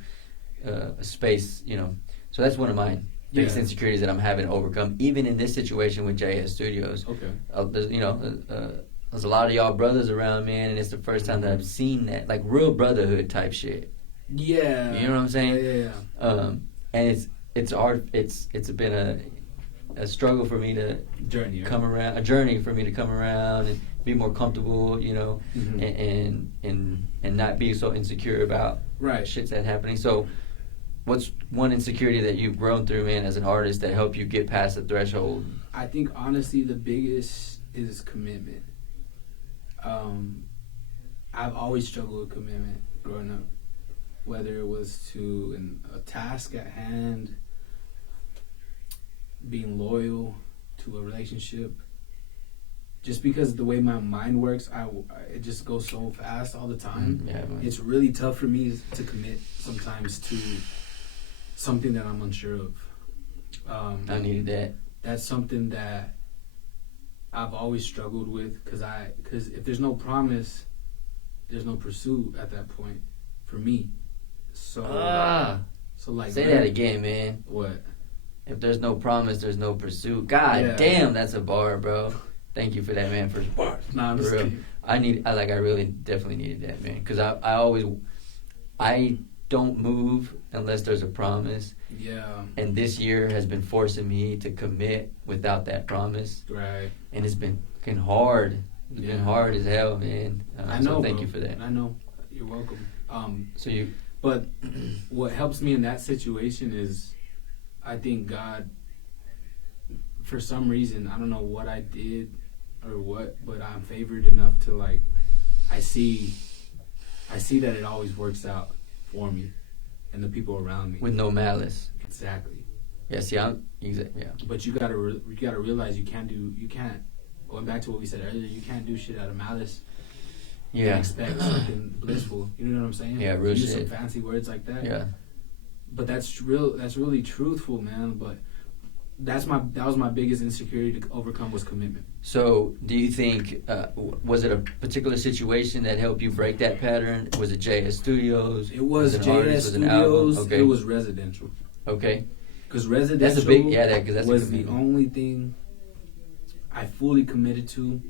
a space, you know. So that's one of my biggest insecurities that I'm having to overcome, even in this situation with JS Studios. Okay. There's a lot of y'all brothers around, man, and it's the first time that I've seen that, like real brotherhood type shit. Yeah. You know what I'm saying? Yeah. And it's hard. It's been a struggle for me to come around, a journey for me to come around and be more comfortable, you know, and not be so insecure about shits that happening. So. What's one insecurity that you've grown through, man, as an artist that helped you get past the threshold? I think, honestly, the biggest is commitment. I've always struggled with commitment growing up, whether it was to a task at hand, being loyal to a relationship. Just because the way my mind works, it just goes so fast all the time. It's really tough for me to commit sometimes to something that I'm unsure of. I needed that. That's something that I've always struggled with because if there's no promise, there's no pursuit at that point for me. So like say that again, man. What? If there's no promise, there's no pursuit. God damn, that's a bar, bro. Thank you for that, man. For bars. Nah, I'm just kidding. I really definitely needed that, man. Because I don't move unless there's a promise. Yeah. And this year has been forcing me to commit without that promise. Right. And it's been fucking hard. It's been hard as hell, man. I know. So thank you for that. I know. You're welcome. But what helps me in that situation is, I think God, for some reason, I don't know what I did or what, but I'm favored enough to like, I see that it always works out for me and the people around me with no malice. Exactly. Yeah. See, But you gotta realize you can't. Going back to what we said earlier, you can't do shit out of malice. Yeah. And expect something blissful. You know what I'm saying? Yeah, real Use shit. some fancy words like that. Yeah. But that's real. That's really truthful, man. But that was my biggest insecurity to overcome, was commitment. So, do you think was it a particular situation that helped you break that pattern? Was it JS Studios? It was JS Studios. Okay. It was residential. Okay. Because residential that's a big that's was the only thing I fully committed to,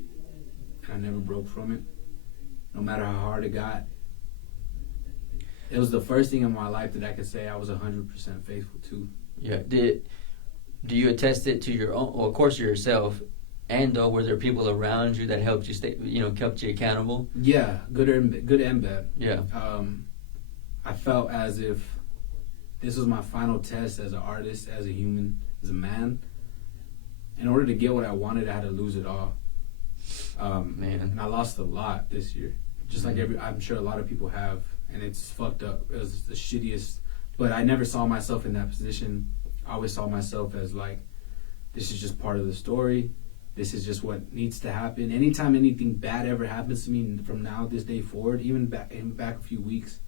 and I never broke from it, no matter how hard it got. it was the first thing in my life that I could say I was 100% faithful to. Yeah. Do you attest it to your own? Well, of course, yourself. And though, were there people around you that helped you stay? Kept you accountable. Yeah, good and bad. Yeah. I felt as if this was my final test as an artist, as a human, as a man. In order to get what I wanted, I had to lose it all. Man. And I lost a lot this year. Just like I'm sure a lot of people have. And it's fucked up. It was the shittiest. But I never saw myself in that position. I always saw myself as like, this is just part of the story. This is just what needs to happen. Anytime anything bad ever happens to me from now, this day forward, even back a few weeks,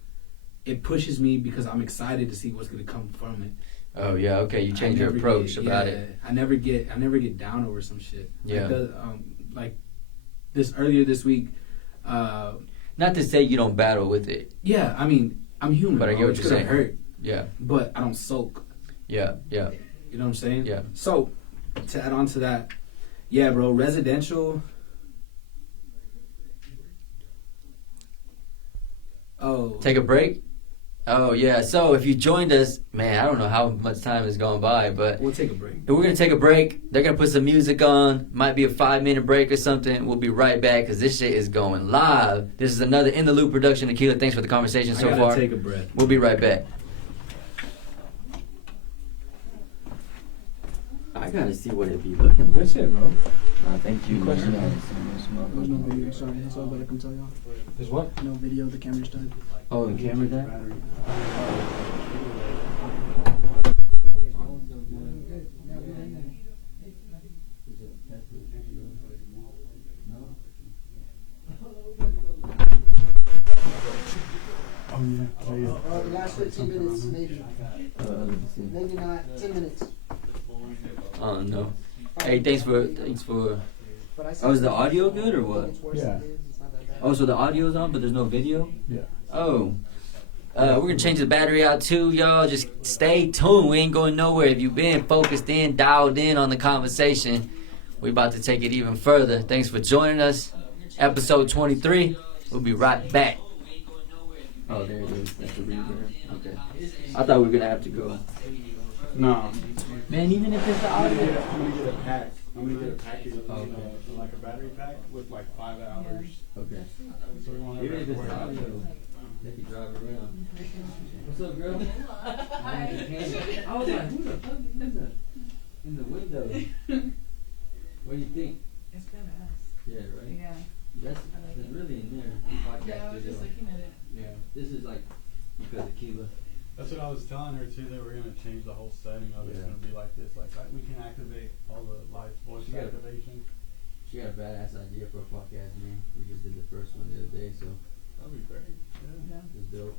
it pushes me because I'm excited to see what's going to come from it. Oh yeah, okay. You change your approach about it. I never get down over some shit. Yeah. Like this earlier this week. Not to say you don't battle with it. Yeah, I mean I'm human, but I get what you're saying. Hurt. Yeah. But I don't sulk. Yeah. Yeah. You know what I'm saying? Yeah. So to add on to that, yeah, bro, residential. Oh. Take a break? Oh, yeah. So if you joined us, man, I don't know how much time has gone by, but we'll take a break. We're going to take a break. They're going to put some music on. Might be a 5-minute break or something. We'll be right back because this shit is going live. This is another In the Loop production. Aquila, thanks for the conversation so far. Take a breath. We'll be right back. I got to see what it be looking like. Good shit, bro. Thank you. Question. There's no video, sorry. That's all that I can tell y'all. There's what? No video, the camera's dead. Oh, the camera died? The last 15 minutes, maybe. Maybe not 10 minutes. Oh, no. Hey, thanks for. Oh, is the audio good or what? Yeah. Oh, so the audio's on, but there's no video? Yeah. Oh. We're going to change the battery out too, y'all. Just stay tuned. We ain't going nowhere. If you've been focused in, dialed in on the conversation, we about to take it even further. Thanks for joining us. Episode 23. We'll be right back. Oh, there it is. That's the reverb. Okay. I thought we were going to have to go. No. Man, even if it's the audio. I'm gonna get a pack. I'm gonna get a package of like a battery pack with like 5 hours. Okay. So we won't Even have if to it's worry the about audio, it. they can drive around. What's up, girl? Hi. I was like, who the fuck is in the window? What do you think? It's kind of us. Yeah, right? Yeah. That's really in there. Podcast Yeah, I was video. just looking at it. Yeah. This is like because of Aquila. That's what I was telling her too, that we're gonna change the whole setting of it. It's gonna be like this, like we can activate all the live voice activation. She got a badass idea for a podcast, man. We just did the first one the other day, so That'd be great. Yeah. Yeah. it was dope.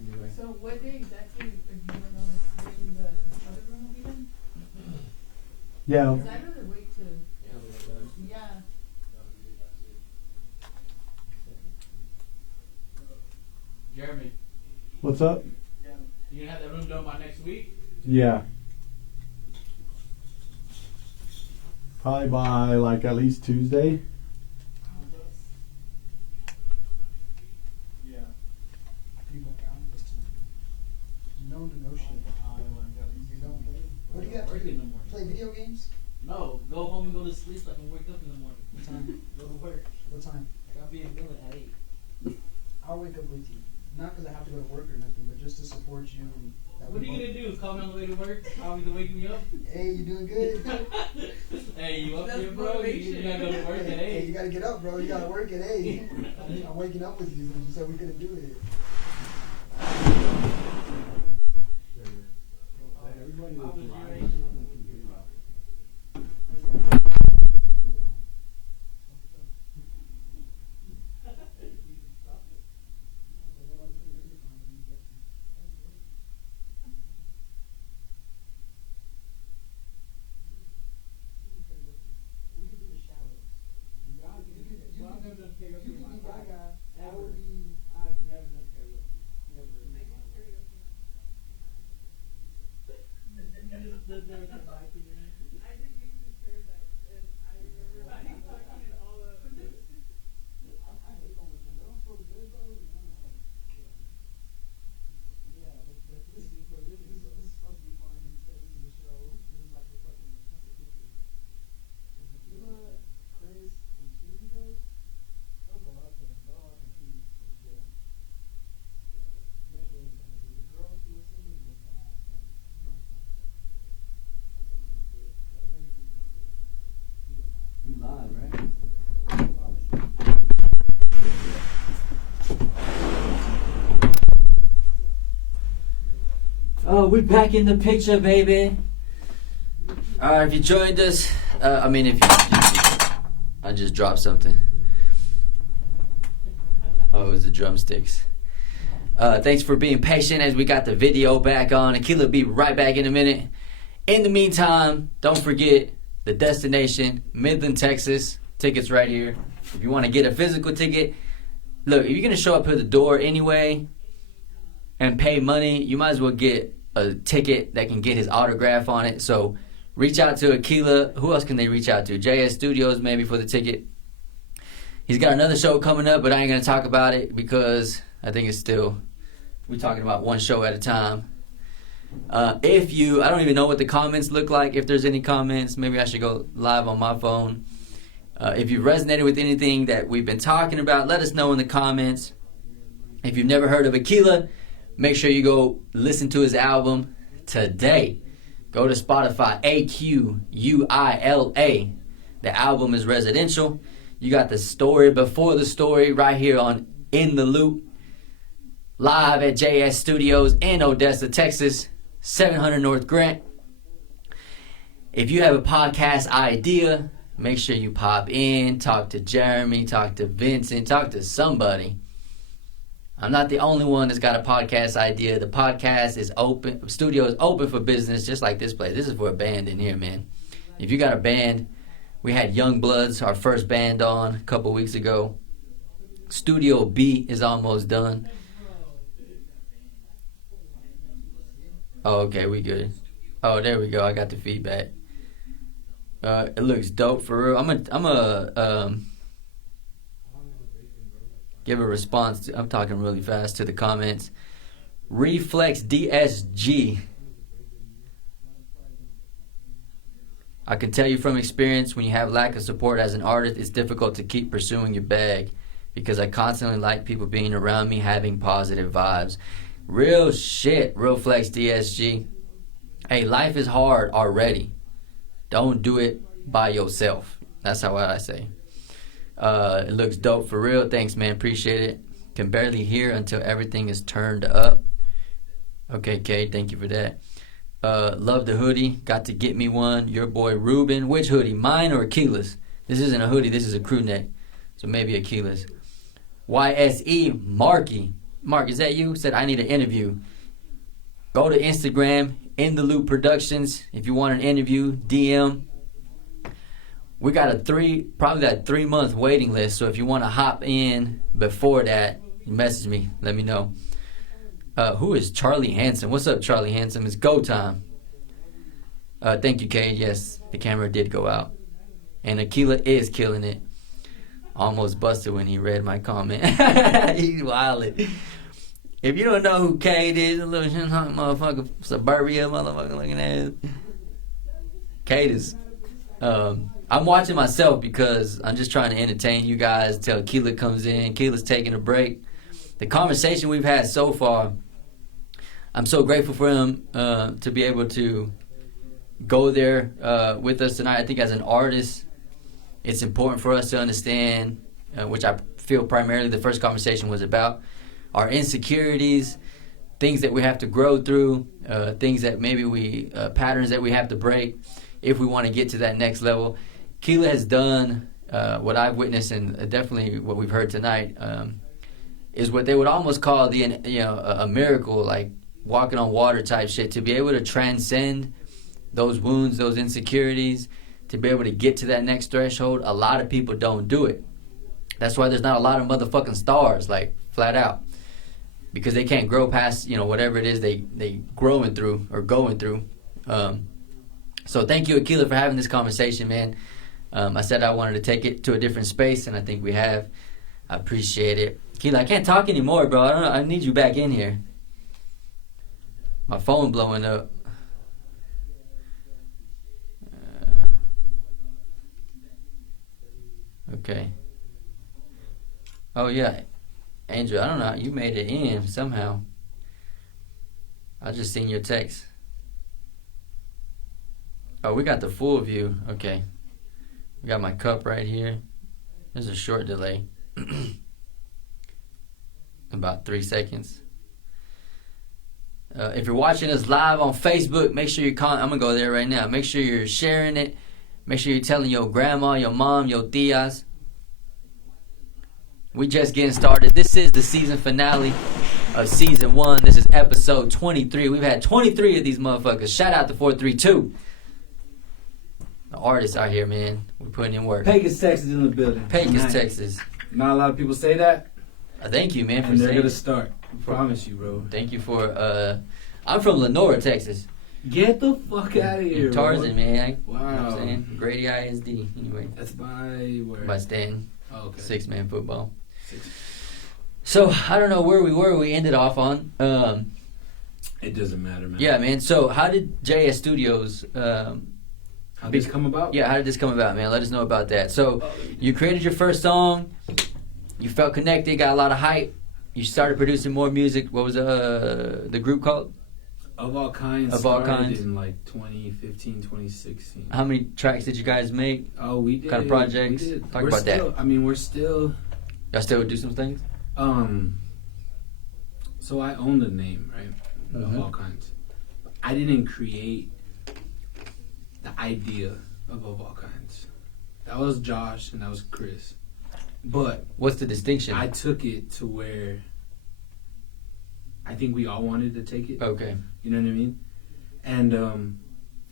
Anyway. So what day exactly, if you don't know, is when the other room will be done? Yeah. Because I'd rather wait to, yeah. Jeremy, What's up? you gonna have that room done by next week? Yeah. Probably by like at least Tuesday. Yeah. No negotiable. You don't. What do you got? Play video games? No, go home and go to sleep so I can wake up in the morning. What time? Go to work. What time? I gotta be in Billet at 8. I'll wake up with you. Not because I have to go to work or nothing, but just to support you. And that What are we you both- gonna do? Call me on the way to work? Obviously wake me up? Hey, you doing good? Hey, you up That's here, bro? You gotta go to work at Hey, 8. you gotta get up, bro. You gotta work at 8. I'm waking up with you. You said we couldn't do it. Oh, we're back in the picture, baby. If you joined us, I just dropped something. Oh, it was the drumsticks. Thanks for being patient as we got the video back on. Aquila will be right back in a minute. In the meantime, don't forget the destination, Midland, Texas. Tickets right here. If you want to get a physical ticket, look, if you're going to show up at the door anyway and pay money, you might as well get a ticket that can get his autograph on it. So reach out to Aquila. Who else can they reach out to? JS Studios maybe for the ticket. He's got another show coming up, but I ain't going to talk about it because I think it's still, we're talking about one show at a time. I don't even know what the comments look like. If there's any comments, maybe I should go live on my phone. If you've resonated with anything that we've been talking about, let us know in the comments. If you've never heard of Aquila, make sure you go listen to his album today. Go to Spotify, Aquila. The album is Residential. You got the story before the story right here on In the Loop. Live at JS Studios in Odessa, Texas, 700 North Grant. If you have a podcast idea, make sure you pop in, talk to Jeremy, talk to Vincent, talk to somebody. I'm not the only one that's got a podcast idea. The podcast is open, studio is open for business, just like this place. This is for a band in here, man. If you got a band, we had Young Bloods, our first band on a couple weeks ago. Studio B is almost done. Oh, okay, we good. Oh, there we go. I got the feedback. It looks dope for real. I'm a give a response. I'm talking really fast to the comments. Reflex DSG. I can tell you from experience, when you have lack of support as an artist, it's difficult to keep pursuing your bag because I constantly like people being around me, having positive vibes. Real shit, Reflex DSG. Hey, life is hard already. Don't do it by yourself. That's how I say. It looks dope for real. Thanks, man. Appreciate it. Can barely hear until everything is turned up. Okay, Kay. Thank you for that. Love the hoodie. Got to get me one. Your boy Ruben. Which hoodie? Mine or Aquila's? This isn't a hoodie. This is a crew neck. So maybe Aquila's. YSE Marky. Mark, is that you? Said I need an interview. Go to Instagram, In the Loop Productions. If you want an interview, DM. We got probably that 3-month waiting list. So if you want to hop in before that, message me. Let me know. Who is Charlie Handsome? What's up, Charlie Handsome? It's go time. Thank you, Kay. Yes, the camera did go out. And Aquila is killing it. Almost busted when he read my comment. He's wildin'. If you don't know who Cade is, a little motherfucker, suburbia motherfucker looking at. Cade is, I'm watching myself because I'm just trying to entertain you guys until Aquila comes in. Aquila's taking a break. The conversation we've had so far, I'm so grateful for him to be able to go there with us tonight. I think as an artist, it's important for us to understand, which I feel primarily the first conversation was about, our insecurities, things that we have to grow through, things that maybe patterns that we have to break if we want to get to that next level. Aquila has done what I've witnessed, and definitely what we've heard tonight, is what they would almost call a miracle, like walking on water type shit, to be able to transcend those wounds, those insecurities, to be able to get to that next threshold. A lot of people don't do it. That's why there's not a lot of motherfucking stars, like flat out, because they can't grow past whatever it is they growing through or going through. So thank you, Aquila, for having this conversation, man. I said I wanted to take it to a different space, and I think we have. I appreciate it. Aquila, I can't talk anymore, bro. I don't know. I need you back in here. My phone blowing up. Okay. Oh, yeah. Angel, I don't know. You made it in somehow. I just seen your text. Oh, we got the full view. Okay. We got my cup right here. There's a short delay. About 3 seconds. If you're watching us live on Facebook, make sure I'm gonna go there right now. Make sure you're sharing it. Make sure you're telling your grandma, your mom, your tias. We just getting started. This is the season finale of season 1. This is episode 23. We've had 23 of these motherfuckers. Shout out to 432. The artists out here, man. We're putting in work. Pecos, Texas in the building. Pecos, Nice. Texas. Not a lot of people say that, Thank you, man, for and they're saying gonna it. start. I promise you, bro. Thank you for, I'm from Lenora, Texas. Get the fuck out of here, In Tarzan, bro. man. You know what Wow. I'm saying? Grady ISD. Anyway, That's by where? by Stan. Oh, okay. 6-man football. Six. So, I don't know where we were. We ended off on. It doesn't matter, man. Yeah, man. So, how did JS Studios, How this come about? how did this come about, man? Let us know about that. So, you created your first song. You felt connected, got a lot of hype. You started producing more music. What was the group called? Of All Kinds. Of All started Kinds. in like 2015, 2016. How many tracks did you guys make? Oh, we did. Kind of projects? We did. Talk We're about that. still, I mean, we're still. Y'all still do some things? So I own the name, right? Of All Kinds. I didn't create the idea of All Kinds. That was Josh and that was Chris. But What's the distinction? I took it to where I think we all wanted to take it. Okay. You know what I mean? And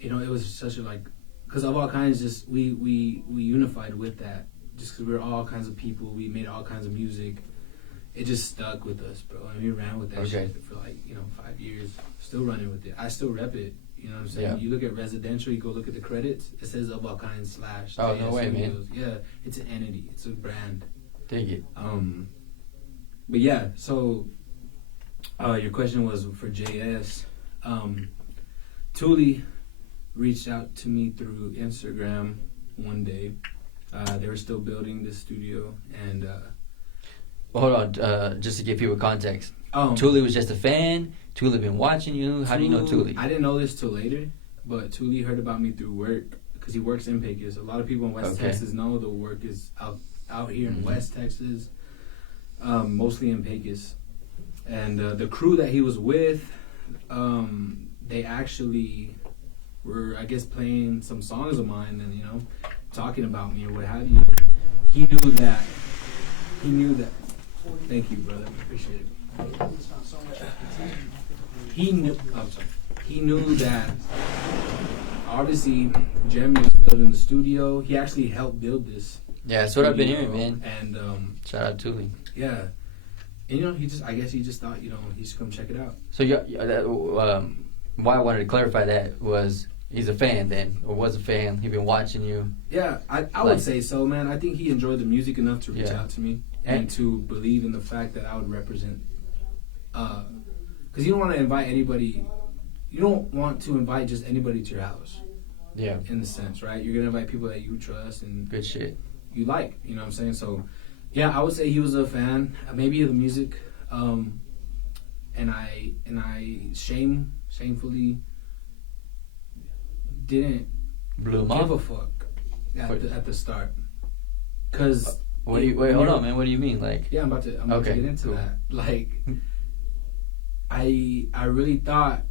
it was such a because Of All Kinds, just we unified with that, just because we were all kinds of people. We made all kinds of music. It just stuck with us, bro. And we ran with that Okay. shit for 5 years. Still running with it. I still rep it. You know what I'm saying? Yeah. You look at residential, you go look at the credits. It says Of All Kinds / Oh, no JS way, man. Studios. Yeah, it's an entity. It's a brand. Dig it. But yeah, so your question was for JS. Thule reached out to me through Instagram one day. They were still building the studio, and Well, hold on. Just to give people context. oh, Thule was just a fan. Thule been watching you. How do you know Thule? I didn't know this till later, but Thule heard about me through work because he works in Pecos. A lot of people in West Okay. Texas know the work is out here in Mhm. West Texas, mostly in Pecos. And the crew that he was with, they actually were, I guess, playing some songs of mine and talking about me or what have you. He knew that. Thank you, brother. Appreciate it. He knew. I'm sorry. He knew that. Obviously, Jeremy was building the studio. He actually helped build this. Yeah, that's what I've been studio, hearing, man. And Shout out Thule. yeah, and I guess he just thought, he should come check it out. So, why I wanted to clarify that was he's a fan then, or was a fan. He been watching you. Yeah, I Like- would say so, man. I think he enjoyed the music enough to reach Yeah. out to me and to believe in the fact that I would represent. Because you don't want to invite anybody. You don't want to invite just anybody to your house. Yeah. In the sense, right? You're gonna invite people that you trust and Good shit. you like. You know what I'm saying? So, yeah, I would say he was a fan, maybe of the music, and I shamefully didn't Blew him give off. a fuck Wait. at the start. Cause What do you? Wait, hold on, man. What do you mean? Like, yeah, I'm about to Okay, get into cool. that. Like, I really thought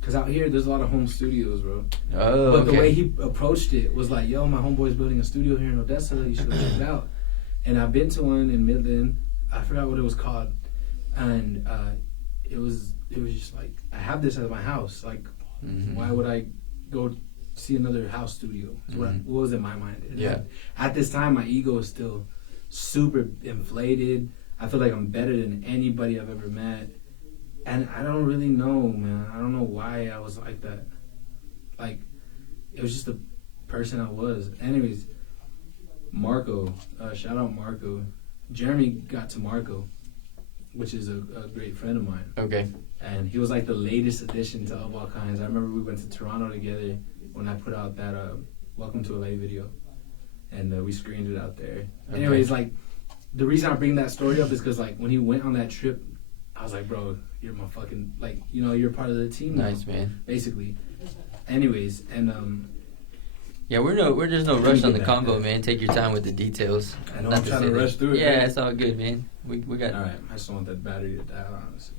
cause out here there's a lot of home studios, bro. oh, But okay. the way he approached it was like, yo, my homeboy's building a studio here in Odessa. You should check it out. And I've been to one in Midland. I forgot what it was called. And it was just like, I have this at my house. Like, Mhm. why would I go see another house studio? Is what was in my mind. And Yeah. At this time, my ego is still super inflated. I feel like I'm better than anybody I've ever met. And I don't really know, man. I don't know why I was like that. Like, it was just the person I was. Anyways, Marco, shout out Marco. Jeremy got to Marco, which is a great friend of mine. Okay. And he was like the latest addition to Of All Kinds. I remember we went to Toronto together when I put out that Welcome to LA video. And we screened it out there. Okay. Anyways, like, the reason I bring that story up is because, like, when he went on that trip, I was like, bro, you're my fucking, like, you're part of the team now, Nice, man. basically. Anyways, and Yeah, we're just no Let rush me on the get that. convo, man. Take your time with the details. I know Not I'm to trying say to that- rush through it. Yeah, right? it's all good, man. We got. All right, I just want that battery to die, honestly.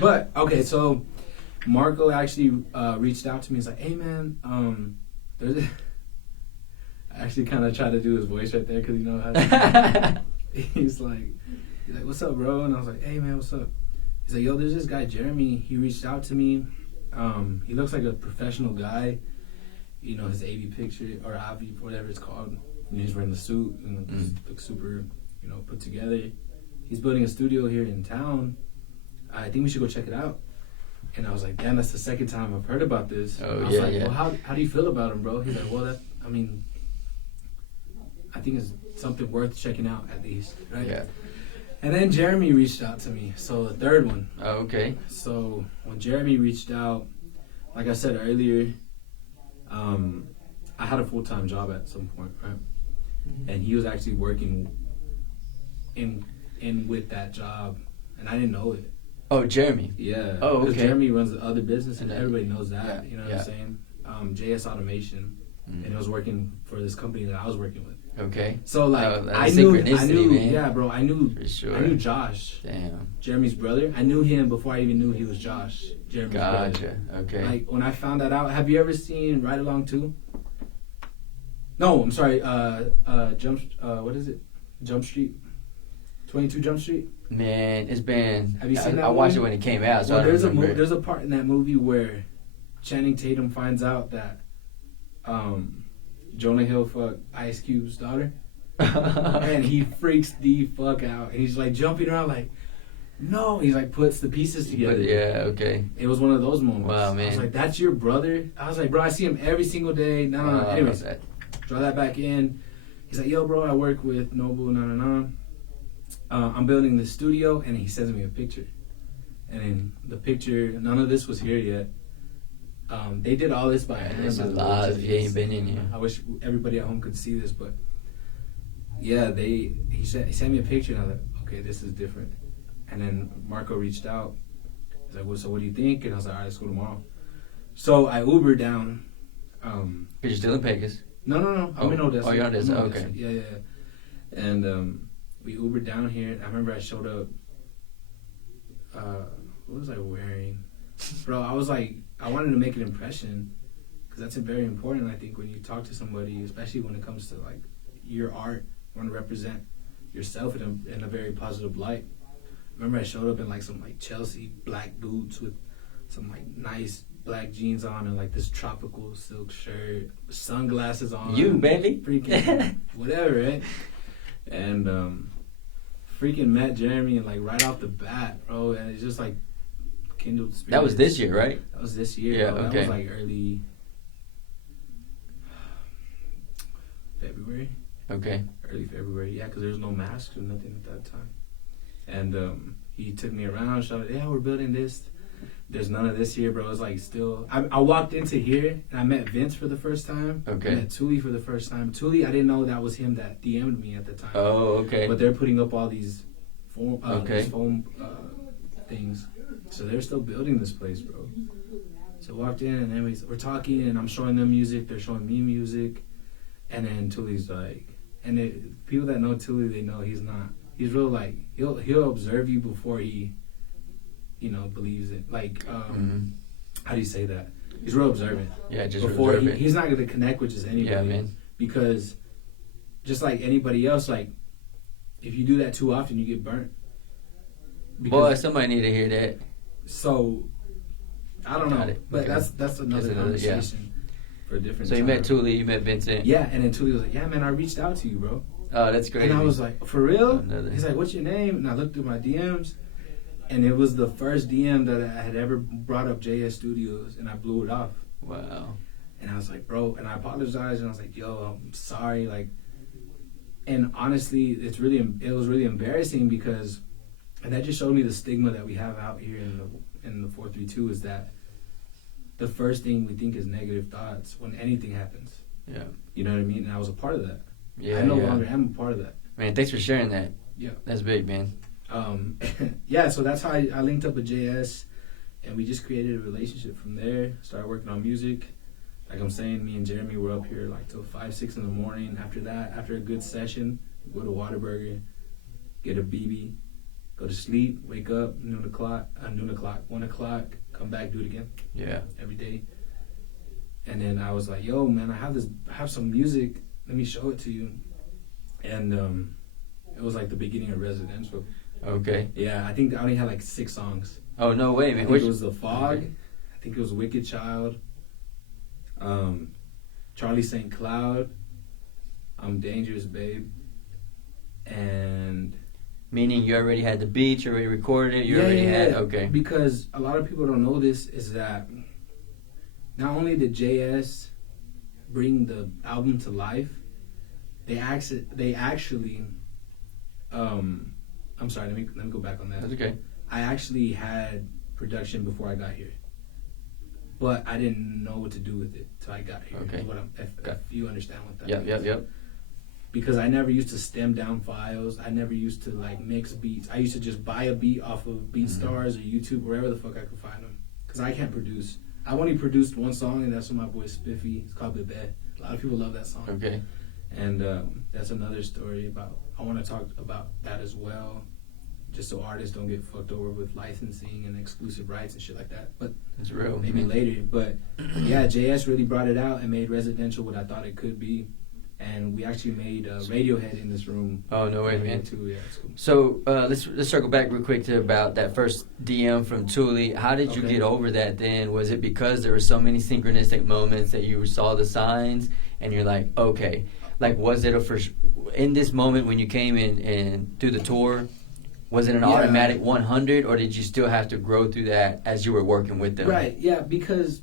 But okay, so Marco actually reached out to me. He's like, "Hey man, there's." I actually kind of tried to do his voice right there because you know how. He's like, "What's up, bro?" And I was like, "Hey man, what's up?" He's like, "Yo, there's this guy Jeremy. He reached out to me. He looks like a professional guy. You know, his AV picture or AV, whatever it's called. And he's wearing the suit and looks super, you know, put together. He's building a studio here in town. I think we should go check it out." And I was like, "Damn, that's the second time I've heard about this." Oh, I was yeah, like, yeah. "Well, how do you feel about him, bro?" He's like, "Well, I think it's something worth checking out at least, right?" Yeah. And then Jeremy reached out to me. So the third one. Oh, okay. So when Jeremy reached out, like I said earlier, I had a full-time job at some point, right? And he was actually working in with that job, and I didn't know it. Oh, Jeremy. Yeah. Oh, Because okay. Jeremy runs the other business, and And everybody knows that. yeah, You know what yeah. I'm saying? JS Automation, and it was working for this company that I was working with. Okay. So like Oh, that's I knew, synchronicity, man. yeah, bro. I knew For sure. I knew Josh, Damn. Jeremy's brother. I knew him before I even knew he was Josh, Jeremy's brother. Gotcha. Okay. Like when I found that out, have you ever seen Ride Along 2? No, I'm sorry. What is it? Jump Street. 22 Jump Street. Man, it's been. Have you seen that I watched movie? it when it came out, so Well, I don't there's remember. there's a part in that movie where Channing Tatum finds out that Jonah Hill fucked Ice Cube's daughter, and he freaks the fuck out, and he's like jumping around like, no, he's like puts the pieces together. But yeah. Okay. It was one of those moments. Wow, I was man. like, that's your brother? I was like, bro, I see him every single day. No. I Anyways, love that. draw that back in. He's like, yo, bro, I work with Noble, I'm building this studio, and he sends me a picture. And in the picture, none of this was here yet. They did all this by hand. This by is the way, live. too. If you ain't been in here. I wish everybody at home could see this, but yeah, he sent me a picture, and I was like, okay, this is different. And then Marco reached out. He's like, well, so what do you think? And I was like, all right, let's go tomorrow. So I Ubered down. Cause you're still in Vegas. No. I'm in Odessa. Oh, you're in Odessa. I'm in Okay. Yeah. And we Ubered down here. I remember I showed up. What was I wearing? Bro, I was like, I wanted to make an impression. Because that's very important, I think, when you talk to somebody, especially when it comes to, like, your art. You want to represent yourself in a very positive light. Remember I showed up in, like, some, like, Chelsea black boots with some, like, nice black jeans on and, like, this tropical silk shirt, sunglasses on. You, baby. Freaking whatever, right? And freaking met Jeremy, and, like, right off the bat, bro, and it's just, like, kindled spirits. That was this year, right? That was this year. Yeah, bro. That okay. was, like, early February. Okay. Early February, yeah, because there was no masks or nothing at that time. And he took me around, showed, yeah, we're building this. There's none of this here, bro. It's like still. I walked into here and I met Vince for the first time. Okay. I met Thule for the first time. Thule, I didn't know that was him that DM'd me at the time. Oh, okay. But they're putting up all these foam, Okay. things. So they're still building this place, bro. So I walked in and then we're talking and I'm showing them music. They're showing me music. And then Thule's like, and people that know Thule, they know he's not. He's real like he'll observe you before he, you know, believes it. Like, how do you say that? He's real observant. Yeah, just Before reserve it. he's not gonna connect with just anybody. Yeah, man. Because just like anybody else, like if you do that too often, you get burnt. Boy, somebody need to hear that. So I don't know, Got it. but Okay. that's another That's another- yeah. conversation for a different. So you time. met Thule, you met Vincent. Yeah, and then Thule was like, "Yeah, man, I reached out to you, bro." Oh, that's great. And I was like, "For real?" Another- He's like, "What's your name?" And I looked through my DMs, and it was the first DM that I had ever brought up JS Studios, and I blew it off. Wow. And I was like, "Bro," and I apologized, and I was like, "Yo, I'm sorry," like. And honestly, it was really embarrassing because, and that just showed me the stigma that we have out here in the 432 is that the first thing we think is negative thoughts when anything happens. Yeah. You know what I mean? And I was a part of that. Yeah. I no yeah. longer am a part of that. Man, thanks for sharing that. Yeah. That's big, man. Yeah, so that's how I linked up with JS, and we just created a relationship from there. Started working on music. Like I'm saying, me and Jeremy were up here like till 5, 6 in the morning. After that, after a good session, go to Whataburger, get a BB, go to sleep, wake up, 1 o'clock, come back, do it again. Yeah. Every day. And then I was like, yo, man, I have some music. Let me show it to you. And it was like the beginning of Residential. Okay. Yeah, I think I only had like 6 songs. Oh, no way, I man. think it was The Fog. I think it was Wicked Child. Charlie St. Cloud. I'm Dangerous, Babe. And... Meaning you already had the beat, you already recorded it, you already had... Okay. Because a lot of people don't know this, is that not only did JS bring the album to life, they actually I'm sorry, let me go back on that. That's okay. I actually had production before I got here, but I didn't know what to do with it till I got here. Okay. If you understand what that means. Yep. Because I never used to stem down files. I never used to like mix beats. I used to just buy a beat off of BeatStars or YouTube, wherever the fuck I could find them. Because I can't produce. I only produced 1 song, and that's with my boy Spiffy. It's called Bebe. A lot of people love that song. Okay. And that's another story about. I want to talk about that as well, just so artists don't get fucked over with licensing and exclusive rights and shit like that. But it's real. Maybe later. But yeah, JS really brought it out and made Residential what I thought it could be. And we actually made Radiohead in this room. Oh, no way, man. Too. Yeah, it's cool. So let's circle back real quick to about that first DM from Thule. How did you get over that then? Was it because there were so many synchronistic moments that you saw the signs and you're like, okay. Like, was it in this moment when you came in and through the tour, was it an automatic 100, or did you still have to grow through that as you were working with them? Right, yeah, because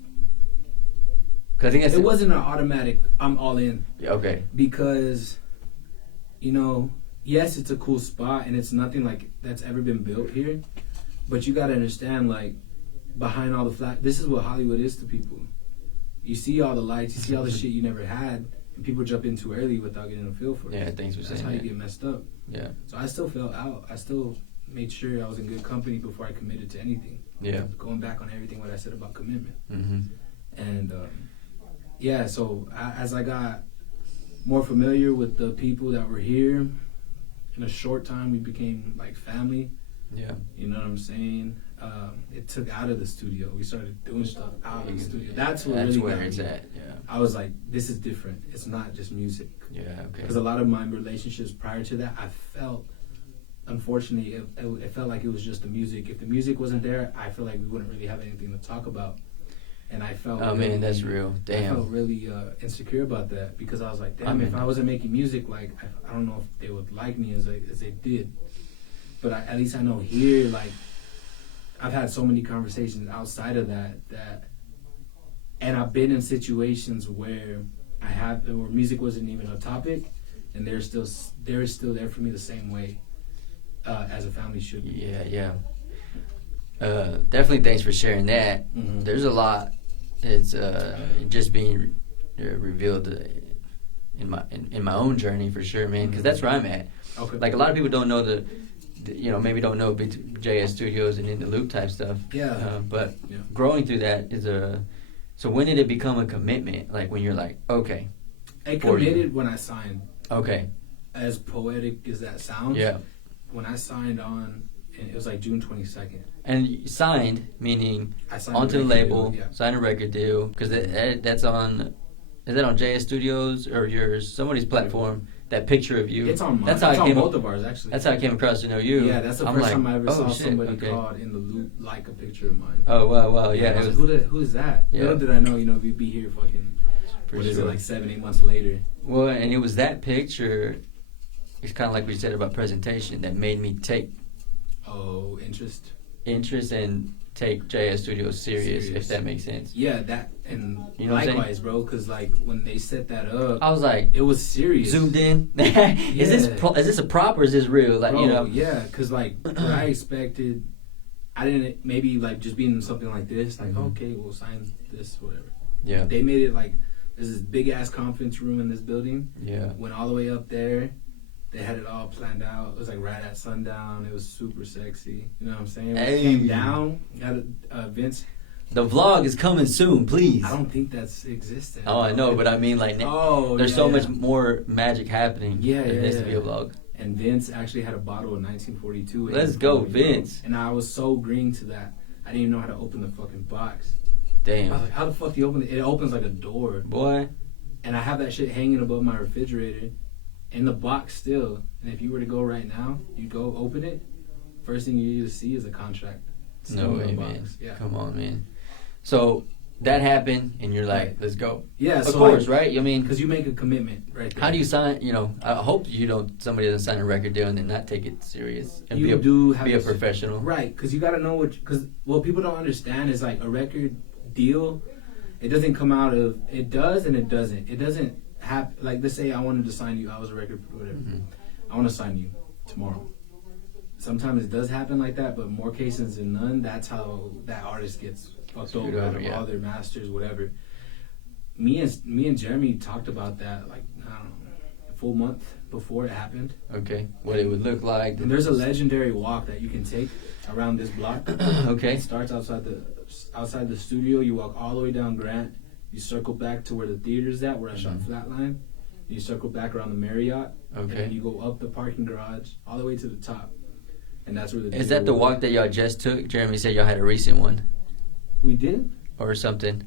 I think it wasn't an automatic, I'm all in. Okay. Because, yes, it's a cool spot, and it's nothing like that's ever been built here. But you got to understand, like, behind all the this is what Hollywood is to people. You see all the lights, you see all the shit you never had, and people jump in too early without getting a feel for it. Yeah, thanks for saying that. That's how you get messed up. Yeah. So I still felt out. I still made sure I was in good company before I committed to anything. Yeah. Going back on everything what I said about commitment. Mm-hmm. And, so as I got more familiar with the people that were here, in a short time we became like family. Yeah. You know what I'm saying? It took out of the studio. We started doing stuff out of the studio. That's what really where got it's me. at. Yeah. I was like, this is different. It's not just music. Yeah. Okay. Because a lot of my relationships prior to that, I felt, unfortunately, it felt like it was just the music. If the music wasn't there, I feel like we wouldn't really have anything to talk about. And I felt. Oh man, that's real. Damn. I felt really insecure about that because I was like, damn, if I wasn't making music, like I don't know if they would like me as they did. But at least I know here, like, I've had so many conversations outside of that, and I've been in situations where where music wasn't even a topic, and they're still there for me the same way as a family should be. Yeah. Definitely thanks for sharing that. Mm-hmm. There's a lot that's just being revealed in my own journey for sure, man. Because that's where I'm at. Okay. Like a lot of people don't know maybe don't know JS Studios and in the Loop type stuff. Yeah. But growing through that is so when did it become a commitment? Like when you're like, okay. I committed when I signed. Okay. As poetic as that sounds. Yeah. When I signed on, and it was like June 22nd. And you signed, meaning I signed onto the label, deal, signed a record deal, because that's on. Is that on JS Studios or yours? Somebody's platform. That picture of you. It's on mine. That's how it's I came on both of ours, actually. That's how I came across to know you. Yeah, that's the first time I ever saw somebody called in the loop like a picture of mine. Oh wow, yeah. I was like, who is that? Yeah. Little did I know, we'd be here fucking. What is it, like 7-8 months later? Well, and it was that picture. It's kind of like we said about presentation that made me take. Oh, interest and take JS Studios serious, if that makes sense. Yeah, that and you know likewise, bro. Because like when they set that up, I was like, it was serious. Zoomed in. Is this a prop or is this real? Like, bro, yeah. Because like what I expected, I didn't maybe like just being something like this. Like okay, we'll sign this, whatever. Yeah. They made it like there's this big ass conference room in this building. Yeah. Went all the way up there. They had it all planned out. It was like right at sundown. It was super sexy. You know what I'm saying? When it came down, got Vince. The vlog is coming soon, please. I don't think that's existed. Oh, I know, but I mean, like, there's so much more magic happening. Yeah, There needs to be a vlog. And Vince actually had a bottle of 1942. in Let's his go, phone, bro. Vince. And I was so green to that. I didn't even know how to open the fucking box. I Damn. was like, how the fuck do you open it? It opens like a door. Boy. And I have that shit hanging above my refrigerator in the box still. And if you were to go right now, you go open it, first thing you see is a contract. No Still in way, the man. box. Yeah. Come on, man. So that happened, and you're like, Right. let's go. Yeah, Of so course, right? I mean, because you make a commitment right there. how do you sign? You know, I hope you don't. Somebody doesn't sign a record deal and then not take it serious and You be a do have be a to- professional. Right, because you got to know because what people don't understand is like a record deal, it doesn't come out of, it does and it doesn't. It doesn't happen, like let's say I wanted to sign you, I was a record, whatever. Mhm. I want to sign you tomorrow. Sometimes it does happen like that, but more cases than none, that's how that artist gets fucked Screwed over out over, of yeah. all their masters, whatever. Me and Jeremy talked about that like, I don't know, a full month before it happened. Okay, what it would look like. And there's a legendary walk that you can take around this block. Okay. It starts outside the studio. You walk all the way down Grant. You circle back to where the theater's at, where I shot Mhm. Flatline. You circle back around the Marriott. And Okay. then you go up the parking garage all the way to the top. And that's where the Is deal that the was. walk that y'all just took? Jeremy said y'all had a recent one We did? or something.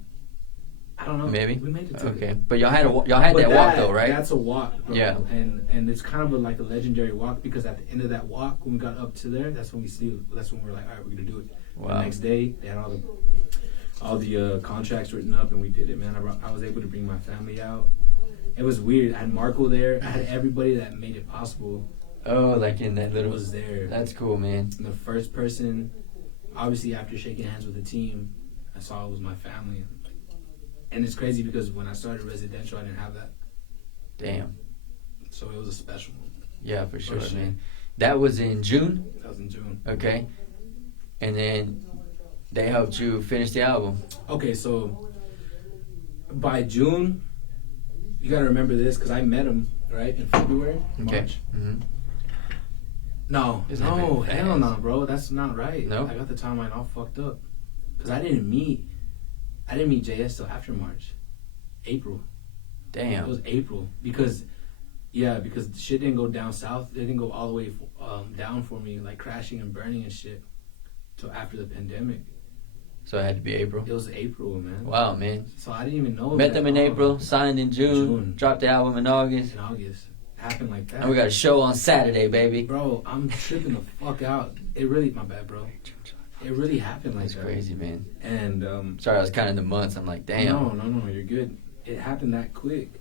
I don't know. Maybe. We made it to Okay, it. but y'all had But that walk though, right? That's a walk, bro. Yeah. And it's kind of like a legendary walk because at the end of that walk, when we got up to there, that's when we're like, all right, we're gonna do it. The Wow. next day, they had all the contracts written up, and we did it, man. I was able to bring my family out. It was weird. I had Marco there. I had everybody that made it possible Oh, like in that little. was there. That's cool, man. And the first person, obviously, after shaking hands with the team, I saw was my family. And it's crazy because when I started residential, I didn't have that, Damn. so it was a special one. Yeah, for sure, sure. man. That was in June. That was in June. Okay. And then they helped you finish the album. Okay, so by June, you gotta remember this because I met him right in February, Okay. March. Mm-hmm. No, Isn't that no, been hell fast? no, bro. That's not right. No? I got the timeline all fucked up because I didn't meet JS till after March, April. It Damn. was April because shit didn't go down south. It didn't go all the way down for me, like crashing and burning and shit, till after the pandemic. So it had to be April. It was April, man. Wow, man. So I didn't even know. Met that them in April, signed in June, June. dropped the album in August, in August. Happened like that. and we got a show on Saturday, baby. Bro, I'm tripping the fuck out. It really, my bad, bro. It really happened like That's that. crazy, man. And Sorry, I was counting the months. I'm like, damn. no, you're good. It happened that quick.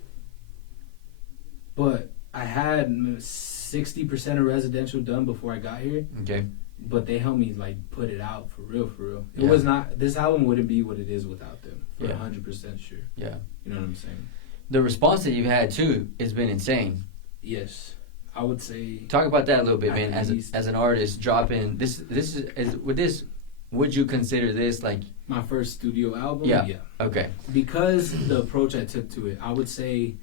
But I had 60% of residential done before I got here. Okay. But they helped me like put it out for real, for real. It Yeah. was not. This album wouldn't be what it is without them. For Yeah. 100% sure. Yeah. You know what I'm saying? The response that you've had too has been insane. Yes, I would say. Talk about that a little bit, At man. As least. as an artist, dropping this is with this. Would you consider this like My first studio album. Yeah. Okay? Because the approach I took to it, I would say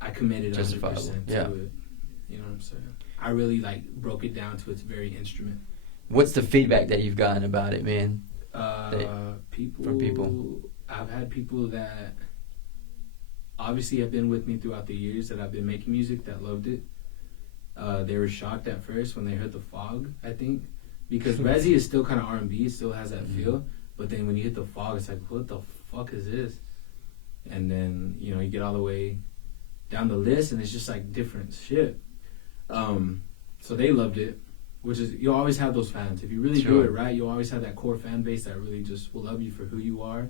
I committed 100% Justifiable, to yeah. it. You know what I'm saying? I really like broke it down to its very instrument. What's the feedback that you've gotten about it, man? People from people. I've had people that obviously have been with me throughout the years that I've been making music that loved it. They were shocked at first when they heard the fog, I think, because Resi is still kind of R&B, still has that Mhm. feel. But then when you hit the fog, it's like, what the fuck is this? And then you get all the way down the list, and it's just like different shit. So they loved it, which is, you always have those fans. If you really do Sure. it right, you always have that core fan base that really just will love you for who you are,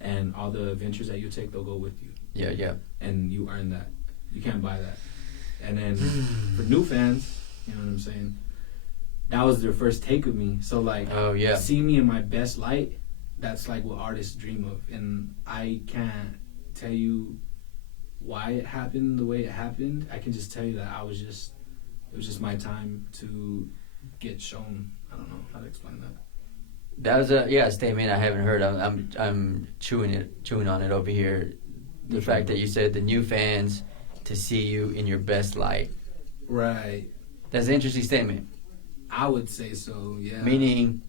and all the adventures that you take, they'll go with you, Yeah. and you earn that. You can't buy that. And then for new fans, you know what I'm saying? That was their first take of me. So like, Oh yeah. see me in my best light, that's like what artists dream of. And I can't tell you why it happened the way it happened. I can just tell you that it was just my time to get shown. I don't know how to explain that. That was a statement I haven't heard. I'm chewing on it over here. The Which fact one? that you said the new fans to see you in your best light. Right. That's an interesting statement. I would say so, yeah. Meaning,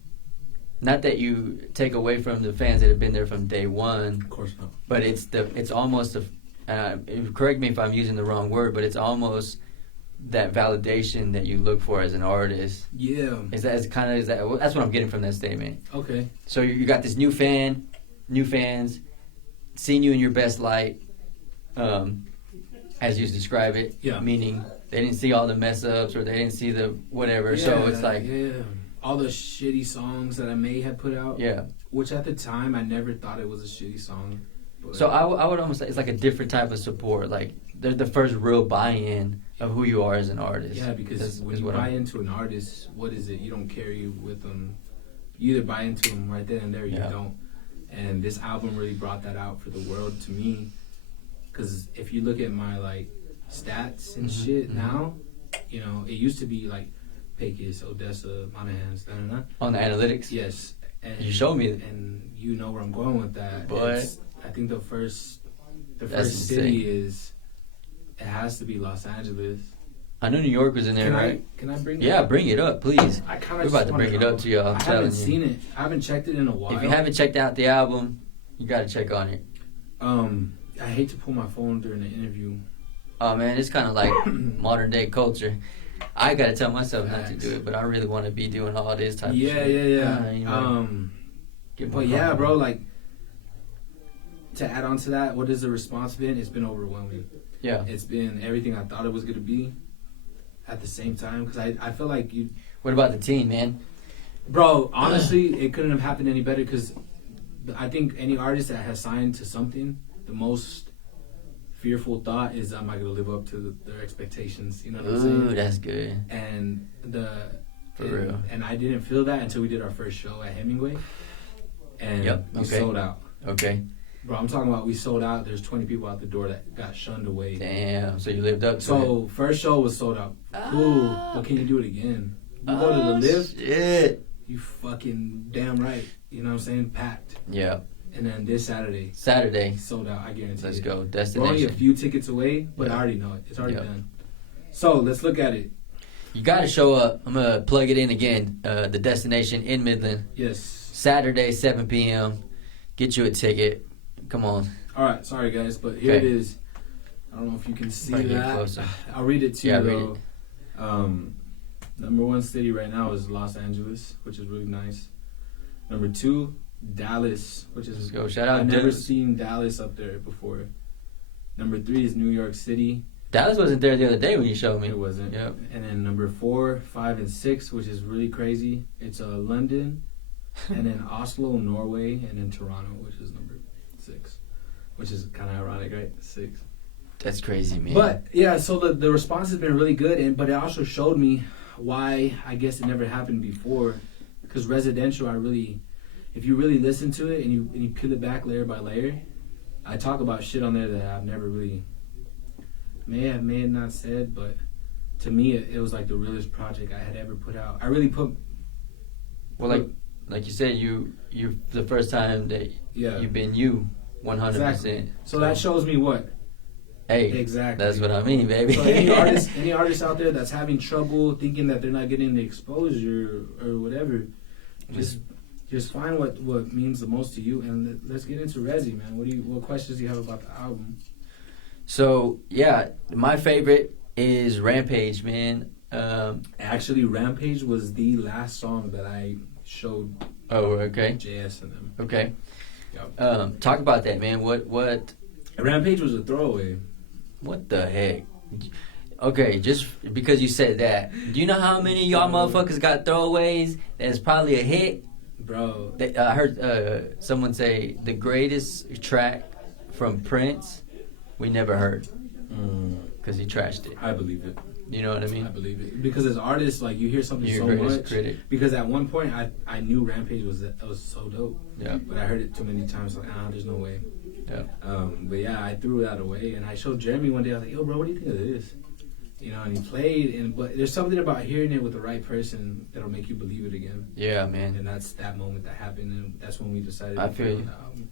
not that you take away from the fans that have been there from day one, Of course not. but it's almost correct me if I'm using the wrong word, but it's almost that validation that you look for as an artist. Yeah. That's what I'm getting from that statement. Okay. So you got this new fans, seeing you in your best light, as you describe it. Yeah. Meaning they didn't see all the mess ups or they didn't see the whatever. Yeah, So it's like, all the shitty songs that I may have put out. yeah. Which at the time I never thought it was a shitty song. But So I would almost say it's like a different type of support. Like they're the first real buy-in of who you are as an artist. yeah, because when you buy into an artist, what is it? You don't carry with them. You either buy into them right then and there, or you don't. And this album really brought that out for the world to me. Because if you look at my like stats and shit now, you know, it used to be like Pecos, Odessa, Monahans, On the analytics. Yes. And You showed me. and you know where I'm going with that. But I think the first That's city is, it has to be Los Angeles. I know New York was in there, right? Can I bring? Yeah, bring it up, please. I kind We're of about to bring it up to y'all. I'm I telling haven't you. seen it. I haven't checked it in a while. If you haven't checked out the album, you got to check on it. I hate to pull my phone during the interview. Oh man, it's kind of like modern day culture. I gotta tell myself not to do it, but I really want to be doing all this type of shit. Yeah. You know, get more But yeah, comfortable. bro, like to add on to that, what has the response been? It's been overwhelming. Yeah. It's been everything I thought it was gonna be. At the same time, because I feel like you, What about the team, man? bro. Honestly, it couldn't have happened any better. Because I think any artist that has signed to something, the most fearful thought is, am I gonna live up to their expectations? You know what I'm Ooh, saying? that's good. And For real. And I didn't feel that until we did our first show at Hemingway, and Yep, we okay. sold out. Okay. Bro, I'm talking about we sold out. There's 20 people out the door that got shunned away. Damn. So you lived up to it. So first show was sold out. Cool, but can you do it again? You go to the lift. Shit. You fucking damn right. You know what I'm saying? Packed. Yeah. And then this Saturday, Saturday. sold out. I guarantee Let's it. go. We're only a Destination. few tickets away, but Yeah. I already know it. It's already Yeah. done. So let's look at it. You got to show up. I'm going to plug it in again. The destination in Midland. Yes. Saturday, 7 p.m. Get you a ticket. Come on. All right. Sorry, guys, but here Okay. it is. I don't know if you can see Bring it that. closer. I'll read it to Yeah, you, read though. Number one city right now is Los Angeles, which is really nice. Number two, Dallas, which is Let's go. Shout out I've never Dallas. seen Dallas up there before. Number three is New York City. Dallas wasn't there the other day when you showed me. It wasn't. Yep. And then number 4, 5, and 6, which is really crazy. It's London, and then Oslo, Norway, and then Toronto, which is number 6, which is kind of ironic, right? 6. That's crazy, man. But yeah, so the response has been really good, but it also showed me why I guess it never happened before. Because residential, if you really listen to it and you peel it back layer by layer, I talk about shit on there that I've never really may have not said, but to me it was like the realest project I had ever put out. I really put well, like you said, you the first time that yeah. you've been you 100%. Exactly. So that shows me what. Hey, Exactly. that's what I mean, baby. So any artist out there that's having trouble thinking that they're not getting the exposure or whatever, just find what means the most to you, and let's get into Resi, man. What questions do you have about the album? So yeah, my favorite is Rampage, man. Actually, Rampage was the last song that I showed Oh, okay, JS and them. okay. Yep. Talk about that, man. What Rampage was a throwaway. the heck? Okay, just because you said that, do you know how many of y'all motherfuckers got throwaways? That's probably a hit. Bro, I heard someone say the greatest track from Prince we never heard because he trashed it. I believe it. You know what I mean? I believe it. Because as artists, like, you hear something You're so your greatest much. critic. Because at one point, I knew Rampage was so dope. Yeah. But I heard it too many times, like, there's no way. Yeah. But yeah, I threw that away, and I showed Jeremy one day. I was like, "Yo, bro, what do you think of this?" You know, and he played, but there's something about hearing it with the right person that'll make you believe it again. Yeah, man. And that's that moment that happened, and that's when we decided. I to feel put you. on the album.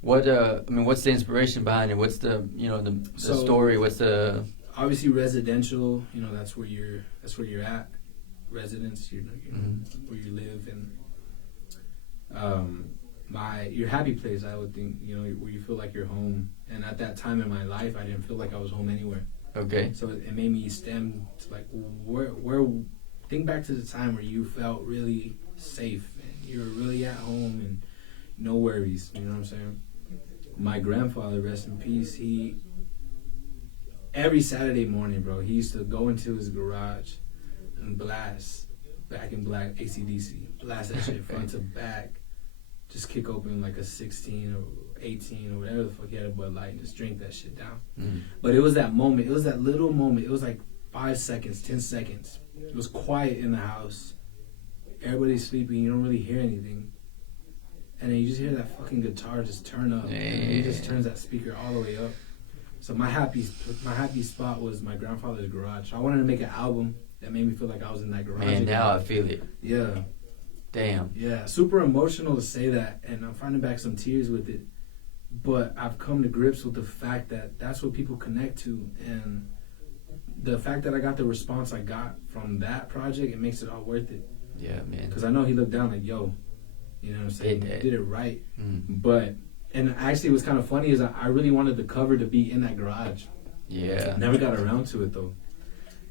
What I mean, what's the inspiration behind it? What's the the So- story? What's the Obviously, residential. You know, that's where you're at. Residence, where you live, and your happy place. I would think, where you feel like you're home. And at that time in my life, I didn't feel like I was home anywhere. Okay. So it made me stem to like where think back to the time where you felt really safe and you were really at home and no worries. You know what I'm saying? My grandfather, rest in peace, he every Saturday morning, bro, he used to go into his garage and blast Back in Black AC/DC, blast that shit front to back, just kick open like a 16 or 18 or whatever the fuck he had a Bud Light and just drink that shit down. Mm. But it was that moment, it was that little moment, it was like 5 seconds, 10 seconds. It was quiet in the house. Everybody's sleeping, you don't really hear anything. And then you just hear that fucking guitar just turn up. And he just turns that speaker all the way up. So my happy spot was my grandfather's garage. So I wanted to make an album that made me feel like I was in that garage. Man, now I feel it. Yeah. Damn. Yeah, super emotional to say that, and I'm finding back some tears with it. But I've come to grips with the fact that that's what people connect to, and the fact that I got the response I got from that project, it makes it all worth it. Yeah, man. Because I know he looked down like, yo, you know what I'm saying? Did Did it right. Mm. But, and actually what's kind of funny is I really wanted the cover to be in that garage. Yeah. Never got around to it though.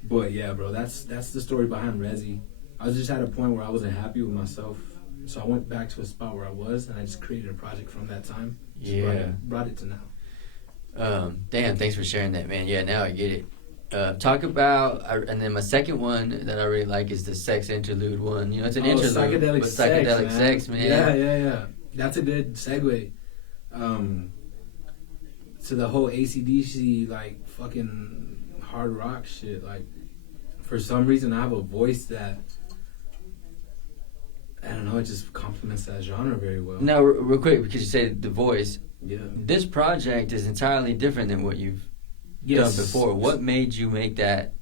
But yeah, bro, that's the story behind Resi. I was just at a point where I wasn't happy with myself. So I went back to a spot where I was, and I just created a project from that time. Just Yeah. Brought it to now. Damn, thanks for sharing that, man. Yeah, now I get it. Talk about, and then my second one that I really like is the sex interlude one. You know, it's an interlude, psychedelic but sex, psychedelic sex, man. Yeah. That's a good segue. To the whole AC/DC, like, fucking hard rock shit. Like, for some reason, I have a voice that, I don't know, it just complements that genre very well. Now, real quick, because you said the voice, Yeah. this project is entirely different than what you've done before. What made you make that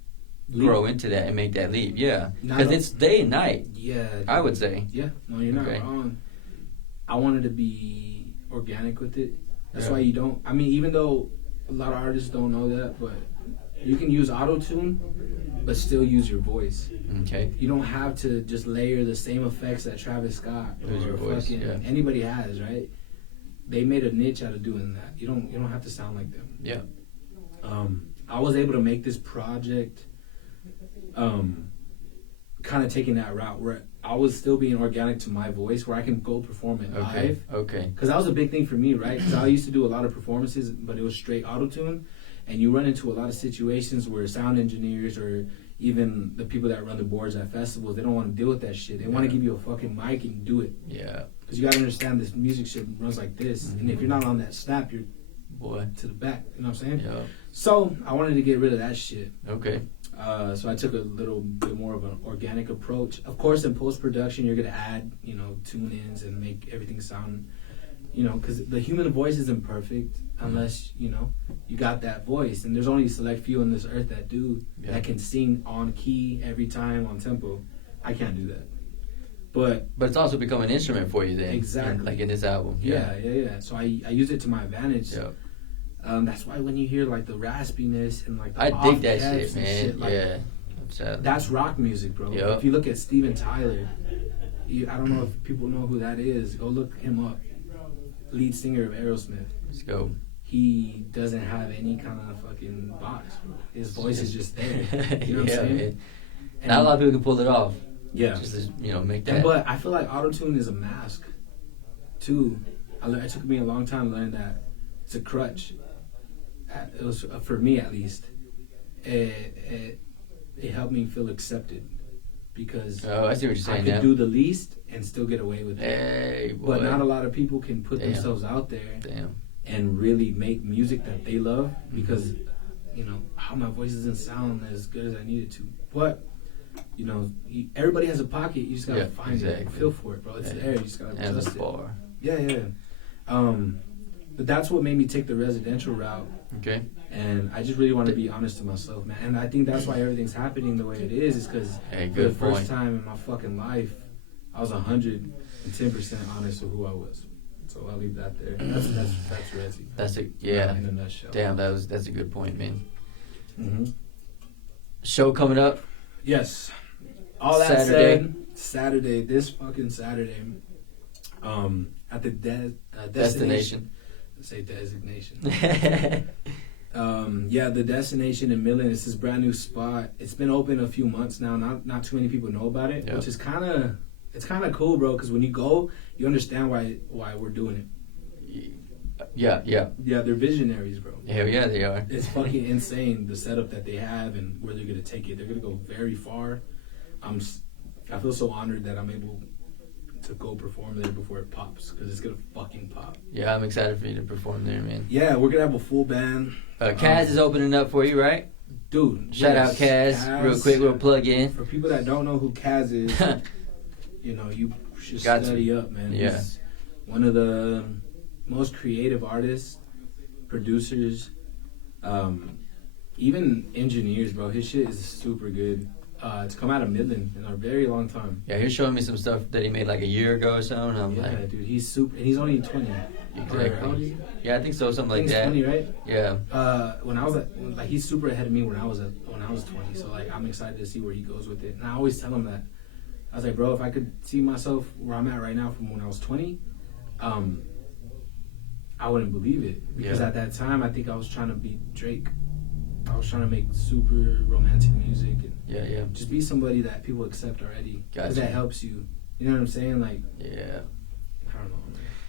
grow into that and make that leap? Yeah, because it's day and night. Yeah. I would say. Yeah. No, you're not Okay. wrong. I wanted to be organic with it. That's Yeah. why you don't. I mean, even though a lot of artists don't know that, but you can use auto-tune, but still use your voice. Okay. You don't have to just layer the same effects that Travis Scott Use your or voice, fucking yeah. anybody has, right? They made a niche out of doing that. You don't have to sound like them. Yeah. I was able to make this project kind of taking that route where I was still being organic to my voice, where I can go perform it Okay. live. Okay. Because that was a big thing for me, right? Because I used to do a lot of performances, but it was straight auto-tune. And you run into a lot of situations where sound engineers or even the people that run the boards at festivals, they don't want to deal with that shit. They want to give you a fucking mic and do it. Yeah. Because you got to understand this music shit runs like this. And if you're not on that snap, you're Boy. to the back. You know what I'm saying? Yeah. So I wanted to get rid of that shit. Okay. So I took a little bit more of an organic approach. Of course, in post-production, you're going to add, tune-ins and make everything sound, because the human voice isn't perfect unless, you got that voice. And there's only a select few on this earth that do, that can sing on key every time, on tempo. I can't do that. But it's also become an instrument for you then. Exactly. Like in this album. yeah. So I use it to my advantage. Yeah. That's why when you hear like the raspiness and like the I dig that off-cats shit, and man. like, Yeah. that's rock music, bro. Yep. If you look at Steven Tyler, I don't know if people know who that is. Go look him up. Lead singer of Aerosmith. Let's go. He doesn't have any kind of fucking box, bro. His voice is just there. You know what I'm saying? Man. Not a lot of people can pull it off. Yeah. Just to, make that. But I feel like auto-tune is a mask, too. It took me a long time to learn that it's a crutch. It was, for me at least, it helped me feel accepted. Because I see what you're saying I could now. do the least and still get away with it. Hey, boy. But not a lot of people can put themselves out there Damn. and really make music that they love because, how my voice doesn't sound as good as I need it to. But, everybody has a pocket. You just got to find it. Feel for it, bro. It's there. You just got to adjust it. Bar. Yeah. But that's what made me take the residential route. Okay. And I just really want to be honest to myself, man. And I think that's why everything's happening the way it is because for the first time in my fucking life, I was 110% honest with who I was. So I'll leave that there. That's Resi. That's in a nutshell. Damn, that's a good point, man. Mm-hmm. Show coming up. Yes. All that said, Saturday, this fucking Saturday, at the destination. Say designation. Yeah, the Destination in Midland. It's this brand new spot. It's been open a few months now. Not too many people know about it, Yep. which is kind of cool, bro. Because when you go, you understand why we're doing it. Yeah. Yeah, they're visionaries, bro. Hell yeah, they are. It's fucking insane the setup that they have and where they're gonna take it. They're gonna go very far. I feel so honored that I'm able to go perform there before it pops because it's gonna fucking pop. Yeah, I'm excited for you to perform there, man. Yeah, we're gonna have a full band. Kaz is opening up for you, right? Dude, Shout out Kaz, real quick, we'll plug in. For people that don't know who Kaz is, you should Got study up, man. Yeah. He's one of the most creative artists, producers, even engineers, bro. His shit is super good. It's come out of Midland in a very long time. Yeah, he was showing me some stuff that he made like a year ago or something. And I'm Yeah, like, dude, he's super. And he's only 20. Exactly. Or how old are you? yeah, I think so, something I like think that. he's 20, right? Yeah. When I was he's super ahead of me when I was 20. So like, I'm excited to see where he goes with it. And I always tell him that. I was like, bro, if I could see myself where I'm at right now from when I was 20, I wouldn't believe it because Yeah. at that time I think I was trying to be Drake. I was trying to make super romantic music and Yeah. just be somebody that people accept already. Because Gotcha. that helps you. You know what I'm saying? Like, Yeah. I don't know.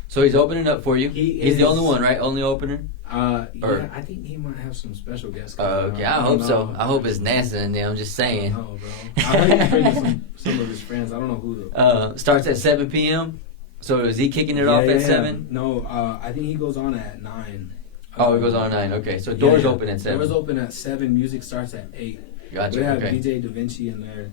So he's opening up for you. He's the is- only one, right? Only opener? Yeah, Or- I think he might have some special guests. coming Okay, out. I hope so. know. I hope it's NASA in there. I'm just saying. No, bro. I heard he's bringing some of his friends. I don't know who though. Starts at 7 p.m. So is he kicking it off at 7? No, I think he goes on at 9. Oh, it goes on at 9. Okay, so doors Yeah. open at 7. Doors open at 7. Music starts at 8. Gotcha. We have Okay. DJ Da Vinci in there.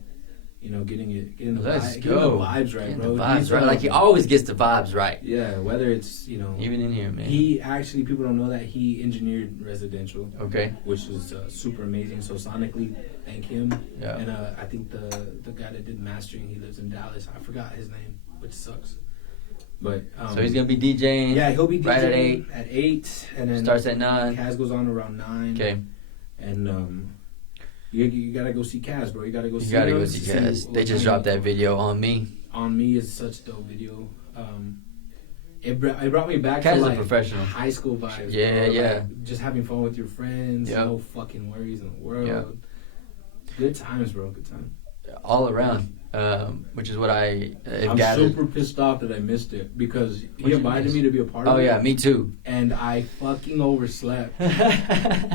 Getting the Let's getting the go. vibes right, Getting bro. the vibes He's, right. Like he always gets the vibes right. Yeah, whether it's Even in here, man. he actually, people don't know that he engineered Residential, Okay. which was super amazing. So sonically, thank him. Yeah. And I think the guy that did mastering, he lives in Dallas. I forgot his name, which sucks. But So he's gonna be DJing. yeah, he'll be DJing right at 8. At 8, and then Starts at 9. Kaz goes on around 9. Okay. And you gotta go see Kaz, bro. You gotta go You see. gotta him go to see Kaz. They what just kind dropped of- that video on me. On Me is such a dope video. It brought me back Kaz to is a like professional. high school vibes. Yeah, bro. yeah. Like, just having fun with your friends. Yep. No fucking worries in the world. Yep. Good times, bro. Good times. All around. Which is what I I'm gathered. super pissed off that I missed it because he What'd you invited miss? me to be a part Oh of it. yeah, me too. And I fucking overslept I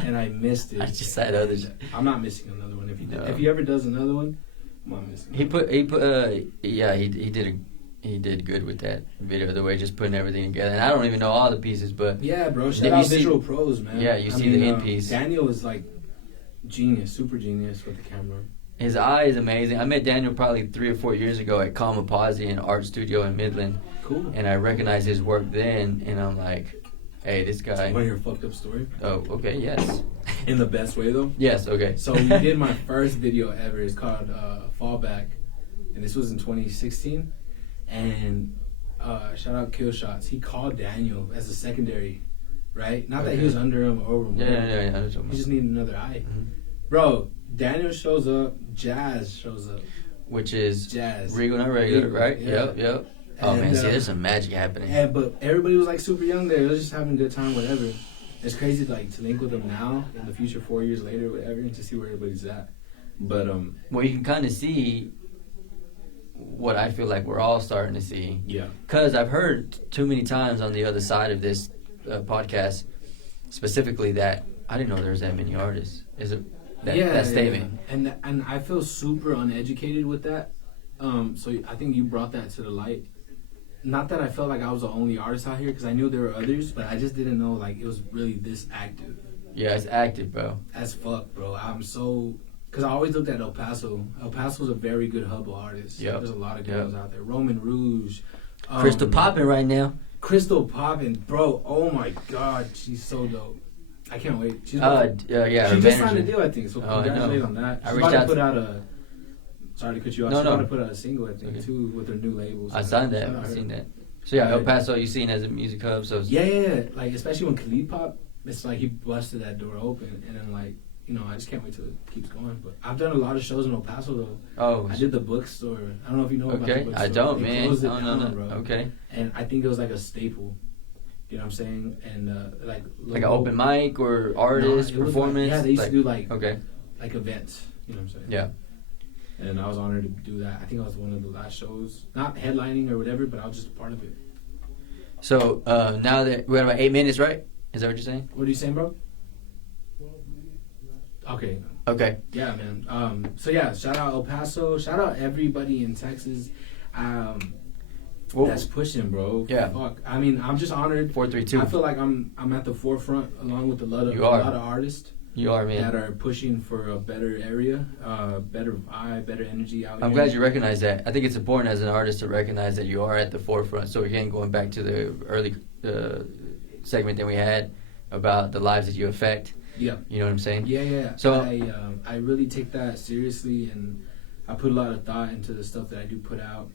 and I missed it. just said others. I'm not missing another one. No. If he ever does another one, I'm not missing. He put yeah, he did good with that video, the way just putting everything together. And I don't even know all the pieces, but Yeah, bro. Did Shout you out see- Visual Pros, man. Yeah, you see the end piece. Daniel is like genius, super genius with the camera. his eye is amazing. I met Daniel probably 3 or 4 years ago at Kamapazi, an art studio in Midland, Cool. and I recognized his work then, and I'm like, hey, this guy. Want to hear a fucked up story? Oh, okay, yes. In the best way, though. Yes, okay. So we did my first video ever. It's called Fallback, and this was in 2016. And shout out Kill Shots. He called Daniel as a secondary, right? Not that he Okay. was under him or over him. Yeah. I know what you're talking He about. just needed another eye. Mhm. Bro, Daniel shows up. Jazz shows up. Which is Jazz. Regal, not regular, Regal, right? yeah. Yep. Oh man, And, see, there's some magic happening. Yeah, but everybody was like super young there. They was just having a good time, whatever. It's crazy like to link with them now in the future, 4 years later, whatever, and to see where everybody's at. But Well, you can kind of see what I feel like we're all starting to see. yeah, Because I've heard too many times on the other side of this podcast, specifically that I didn't know there was that many artists. Is it that statement? yeah. And I feel super uneducated with that. So I think you brought that to the light. Not that I felt like I was the only artist out here, because I knew there were others, but I just didn't know like it was really this active Yeah, it's active, bro. as fuck, bro. I'm so because I always looked at El Paso. El Paso's a very good hub of artists. Yep. There's a lot of Yep. girls out there. Roman Rouge, Crystal popping right now. Crystal popping, bro. Oh my god, she's so dope. I can't wait. She's Yeah, she her just signed a manager. deal, I think. So Oh, I congratulations know. on that. I She's reached about to out put to- out a. Sorry to cut you off. No, She's no. about to put out a single, I think, Okay. too, with her new labels. I signed that. Shout out I've her. seen that. So yeah, El Yeah. Paso, you seen as a music hub. So it's- Yeah. Like especially when Khalid popped, it's like he busted that door open, and then like I just can't wait till it keeps going. But I've done a lot of shows in El Paso though. oh, I did the bookstore. I don't know if you know about the okay. bookstore. I don't, They man. closed it No, down, no. bro. Okay. And I think it was like a staple. You know what I'm saying? And like Like an open mic or artist it was performance. Like, yeah, they used like, to do like okay. like events. You know what I'm saying? Yeah. And I was honored to do that. I think I was one of the last shows, not headlining or whatever, but I was just a part of it. So now that we got about 8 minutes, right? Is that what you're saying? What are you saying, bro? Okay. Okay. Yeah, man. So yeah, shout out El Paso. Shout out everybody in Texas. That's pushing, bro. Yeah. Fuck. I mean, I'm just honored. 432. I feel like I'm at the forefront along with a lot of artists. You are, man. That are pushing for a better area, better vibe, better energy out here. I'm glad you recognize that. I think it's important as an artist to recognize that you are at the forefront. So again, going back to the early segment that we had about the lives that you affect. Yeah. You know what I'm saying? Yeah. So I really take that seriously, and I put a lot of thought into the stuff that I do put out.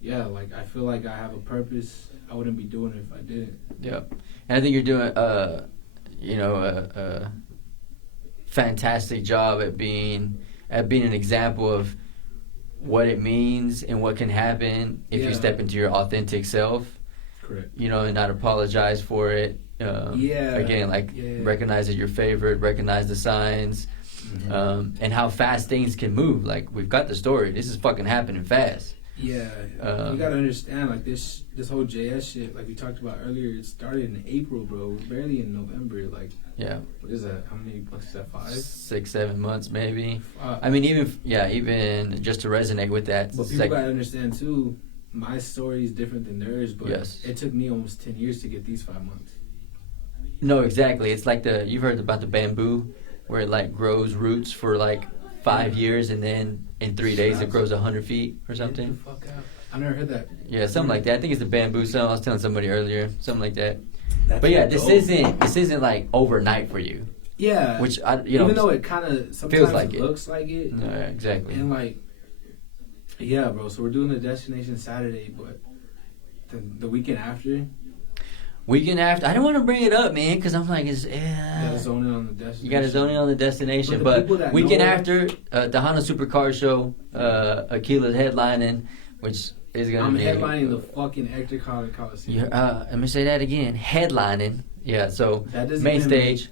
Yeah, like I feel like I have a purpose. I wouldn't be doing it if I didn't. Yeah, and I think you're doing a fantastic job at being an example of what it means and what can happen if you step into your authentic self. Correct. You know, and not apologize for it. Again, recognize that you're favored, recognize the signs, and how fast things can move. Like, we've got the story. This is fucking happening fast. Yeah, you gotta understand, like this whole JS shit, like we talked about earlier, it started in April, bro. Barely in November. Like, yeah, what is that? How many months is that? 5, 6, 7 months, maybe. I mean, even just to resonate with that. But people gotta understand too. My story is different than theirs, but it took me almost 10 years to get these 5 months. No, exactly. It's like you've heard about the bamboo, where it like grows roots for like 5 years, and then in 3 days it grows 100 feet or something. Get the fuck out. I never heard that. Yeah, something like that. I think it's the bamboo. So I was telling somebody earlier, something like that. But this isn't like overnight for you. Yeah. Which even though it kind of sometimes feels like looks like it. No, exactly. And like, yeah, bro. So we're doing the destination Saturday, but the weekend after. I don't want to bring it up, man, because I'm like, You gotta zone in on the destination. You gotta zone in on the destination, but weekend after, the Honda Supercar Show, Aquila's headlining, which is gonna be. I'm headlining the fucking Aquila Coliseum. Let me say that again. Headlining, yeah. So that main stage.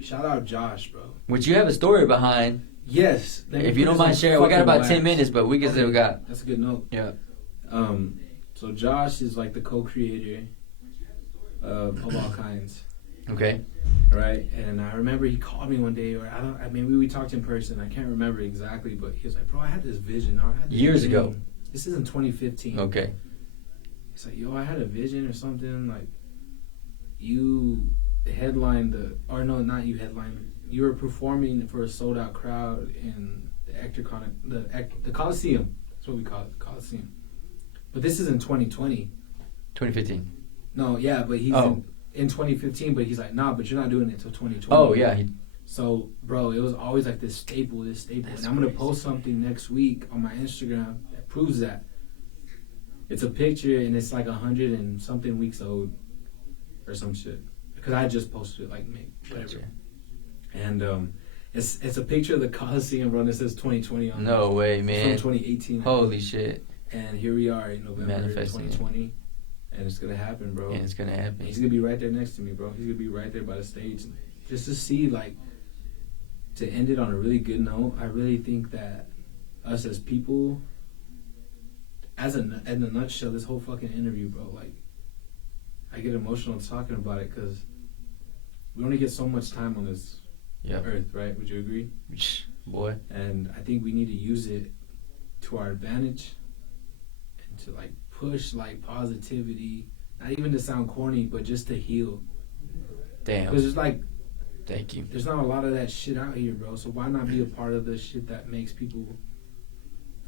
Shout out Josh, bro. Which you have a story behind. Yes. If you don't mind sharing, we got about 10 minutes, but we can say we got. That's a good note. Yeah. So Josh is like the co-creator of all kinds. Okay. Right, and I remember he called me one day, or maybe we talked in person. I can't remember exactly, but he was like, "Bro, I had this vision." Years ago. This is in 2015. Okay. He's like, "Yo, I had a vision or something. Like, you headlined not you headlined. You were performing for a sold out crowd in the Coliseum. That's what we call it, the Coliseum. But this is in 2020. 2015. No, yeah, but he's in 2015. But he's like, nah, but you're not doing it until 2020. Oh yeah. So, bro, it was always like this staple. And I'm going to post something next week on my Instagram that proves that. It's a picture, and it's like 100 and something weeks old or some shit. Because I just posted it, like, whatever. Gotcha. And it's a picture of the Coliseum, bro, and it says 2020 on it. No way, man. It's from 2018. Holy shit. And here we are in November Manifesting 2020. And it's going to happen, bro. And it's going to happen. And he's going to be right there next to me, bro. He's going to be right there by the stage. Just to see, like, to end it on a really good note, I really think that us as people, in a nutshell, this whole fucking interview, bro, like, I get emotional talking about it because we only get so much time on this earth, right? Would you agree? Boy. And I think we need to use it to our advantage and to, like, push, like, positivity, not even to sound corny, but just to heal. Damn. Because there's, like, thank you. There's not a lot of that shit out here, bro. So why not be a part of the shit that makes people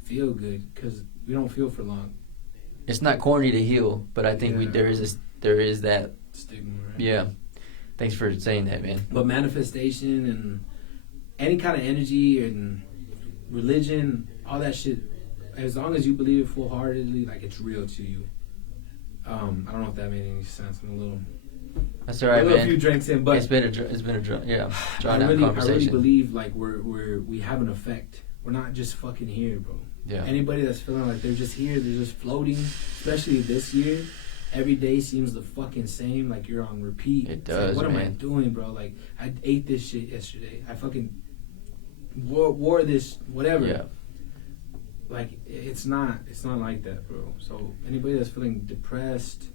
feel good? Because we don't feel for long. It's not corny to heal, but I think there is that stigma. Right? Yeah. Thanks for saying that, man. But manifestation and any kind of energy and religion, all that shit, as long as you believe it full-heartedly, like, it's real to you. I don't know if that made any sense. I'm a little. That's all right, man. A few drinks in, but it's been a drawn out conversation. I really believe, like, we have an effect. We're not just fucking here, bro. Yeah. Anybody that's feeling like they're just here, they're just floating, especially this year, every day seems the fucking same. Like you're on repeat. It It's does, like, what am I man. doing, bro? Like I ate this shit yesterday. I fucking wore this whatever. Yeah. Like it's not like that, bro. So anybody that's feeling depressed,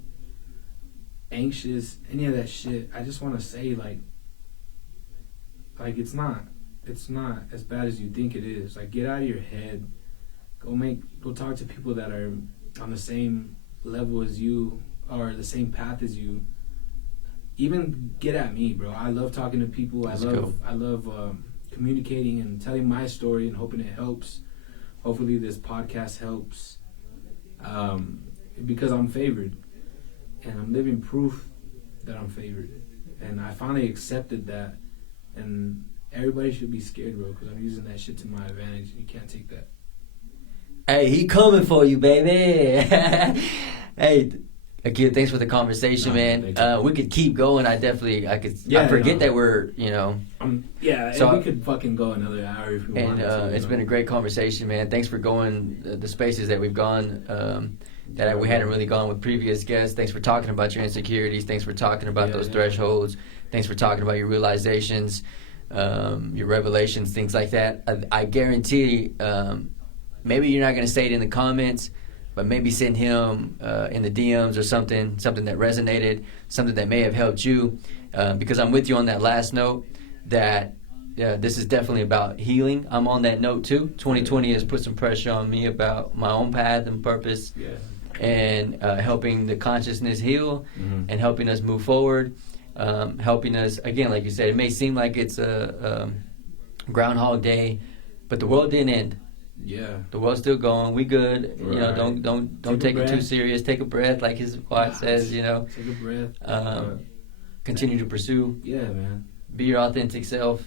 anxious, any of that shit, I just want to say like it's not as bad as you think it is. Like get out of your head. Go talk to people that are on the same level as you or the same path as you. Even get at me, bro. I love talking to people. That's I love cool. communicating and telling my story and hoping it helps. Hopefully this podcast helps. Because I'm favored. And I'm living proof that I'm favored. And I finally accepted that. And everybody should be scared, bro, because I'm using that shit to my advantage. You can't take that. Hey, he coming for you, baby. Hey, Aquila, thanks for the conversation, man. We could keep going. I forget that we're, So we could fucking go another hour if we wanted to. It's been a great conversation, man. Thanks for going the spaces that we've gone that we hadn't really gone with previous guests. Thanks for talking about your insecurities. Thanks for talking about those thresholds. Thanks for talking about your realizations, your revelations, things like that. I guarantee maybe you're not going to say it in the comments, but maybe send him in the DMs or something that resonated, something that may have helped you. Because I'm with you on that last note that this is definitely about healing. I'm on that note too. 2020 has put some pressure on me about my own path and purpose and helping the consciousness heal and helping us move forward. Helping us, again, like you said, it may seem like it's a Groundhog Day, but the world didn't end. Yeah. The world's still going. We good. Right. Don't take it too serious. Take a breath, like his wife says. Take a breath. Continue to pursue. Yeah, man. Be your authentic self.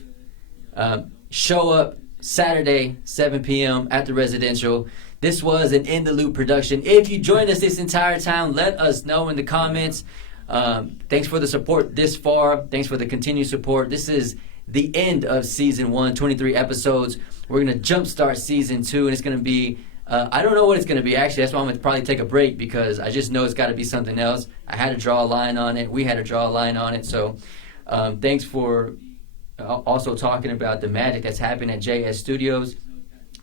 Show up Saturday, 7 p.m. at the Residential. This was an In the Loop production. If you joined us this entire time, let us know in the comments. Thanks for the support this far. Thanks for the continued support. This is the end of season 1, 23 episodes. We're going to jumpstart season 2, and it's going to be, I don't know what it's going to be, actually. That's why I'm going to probably take a break, because I just know it's got to be something else. I had to draw a line on it. We had to draw a line on it. So thanks for also talking about the magic that's happening at JS Studios.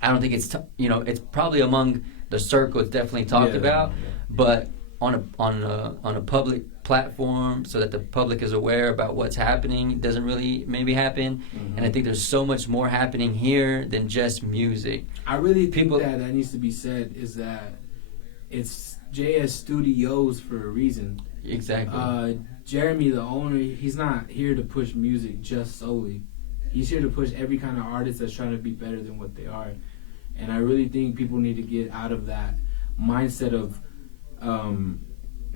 I don't think it's, it's probably among the circle. It's definitely talked about, but on a public platform so that the public is aware about what's happening. It doesn't really maybe happen. And I think there's so much more happening here than just music. I really think that needs to be said, is that it's JS Studios for a reason. Exactly. Jeremy, the owner, he's not here to push music just solely. He's here to push every kind of artist that's trying to be better than what they are. And I really think people need to get out of that mindset of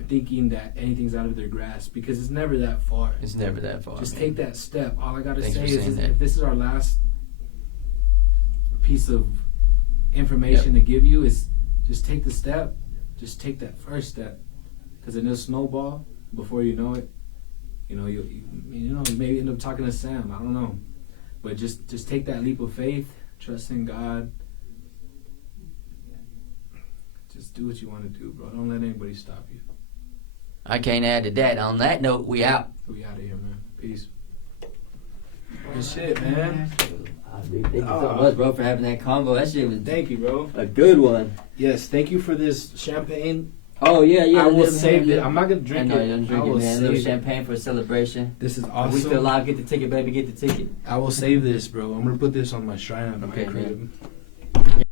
thinking that anything's out of their grasp, because it's never that far. It's never that far. Just take that step. All I gotta Thanks say for is saying that. if this is our last piece of information to give you, is just take the step. Just take that first step, because it'll snowball before you know it. You maybe end up talking to Sam. I don't know, but just take that leap of faith. Trust in God. Just do what you want to do, bro. Don't let anybody stop you. I can't add to that. On that note, we out. We out of here, man. Peace. Good shit, man. Thank you so much, bro, for having that convo. That shit was Thank you, bro. a good one. Yes, thank you for this champagne. Oh, yeah. I will save it. I'm not gonna drink I know it. you don't drink I it, will man. A save little it. champagne for a celebration. This is Are we still awesome. alive? Get the ticket, baby. Get the ticket. I will save this, bro. I'm gonna put this on my shrine at Okay, my man. crib.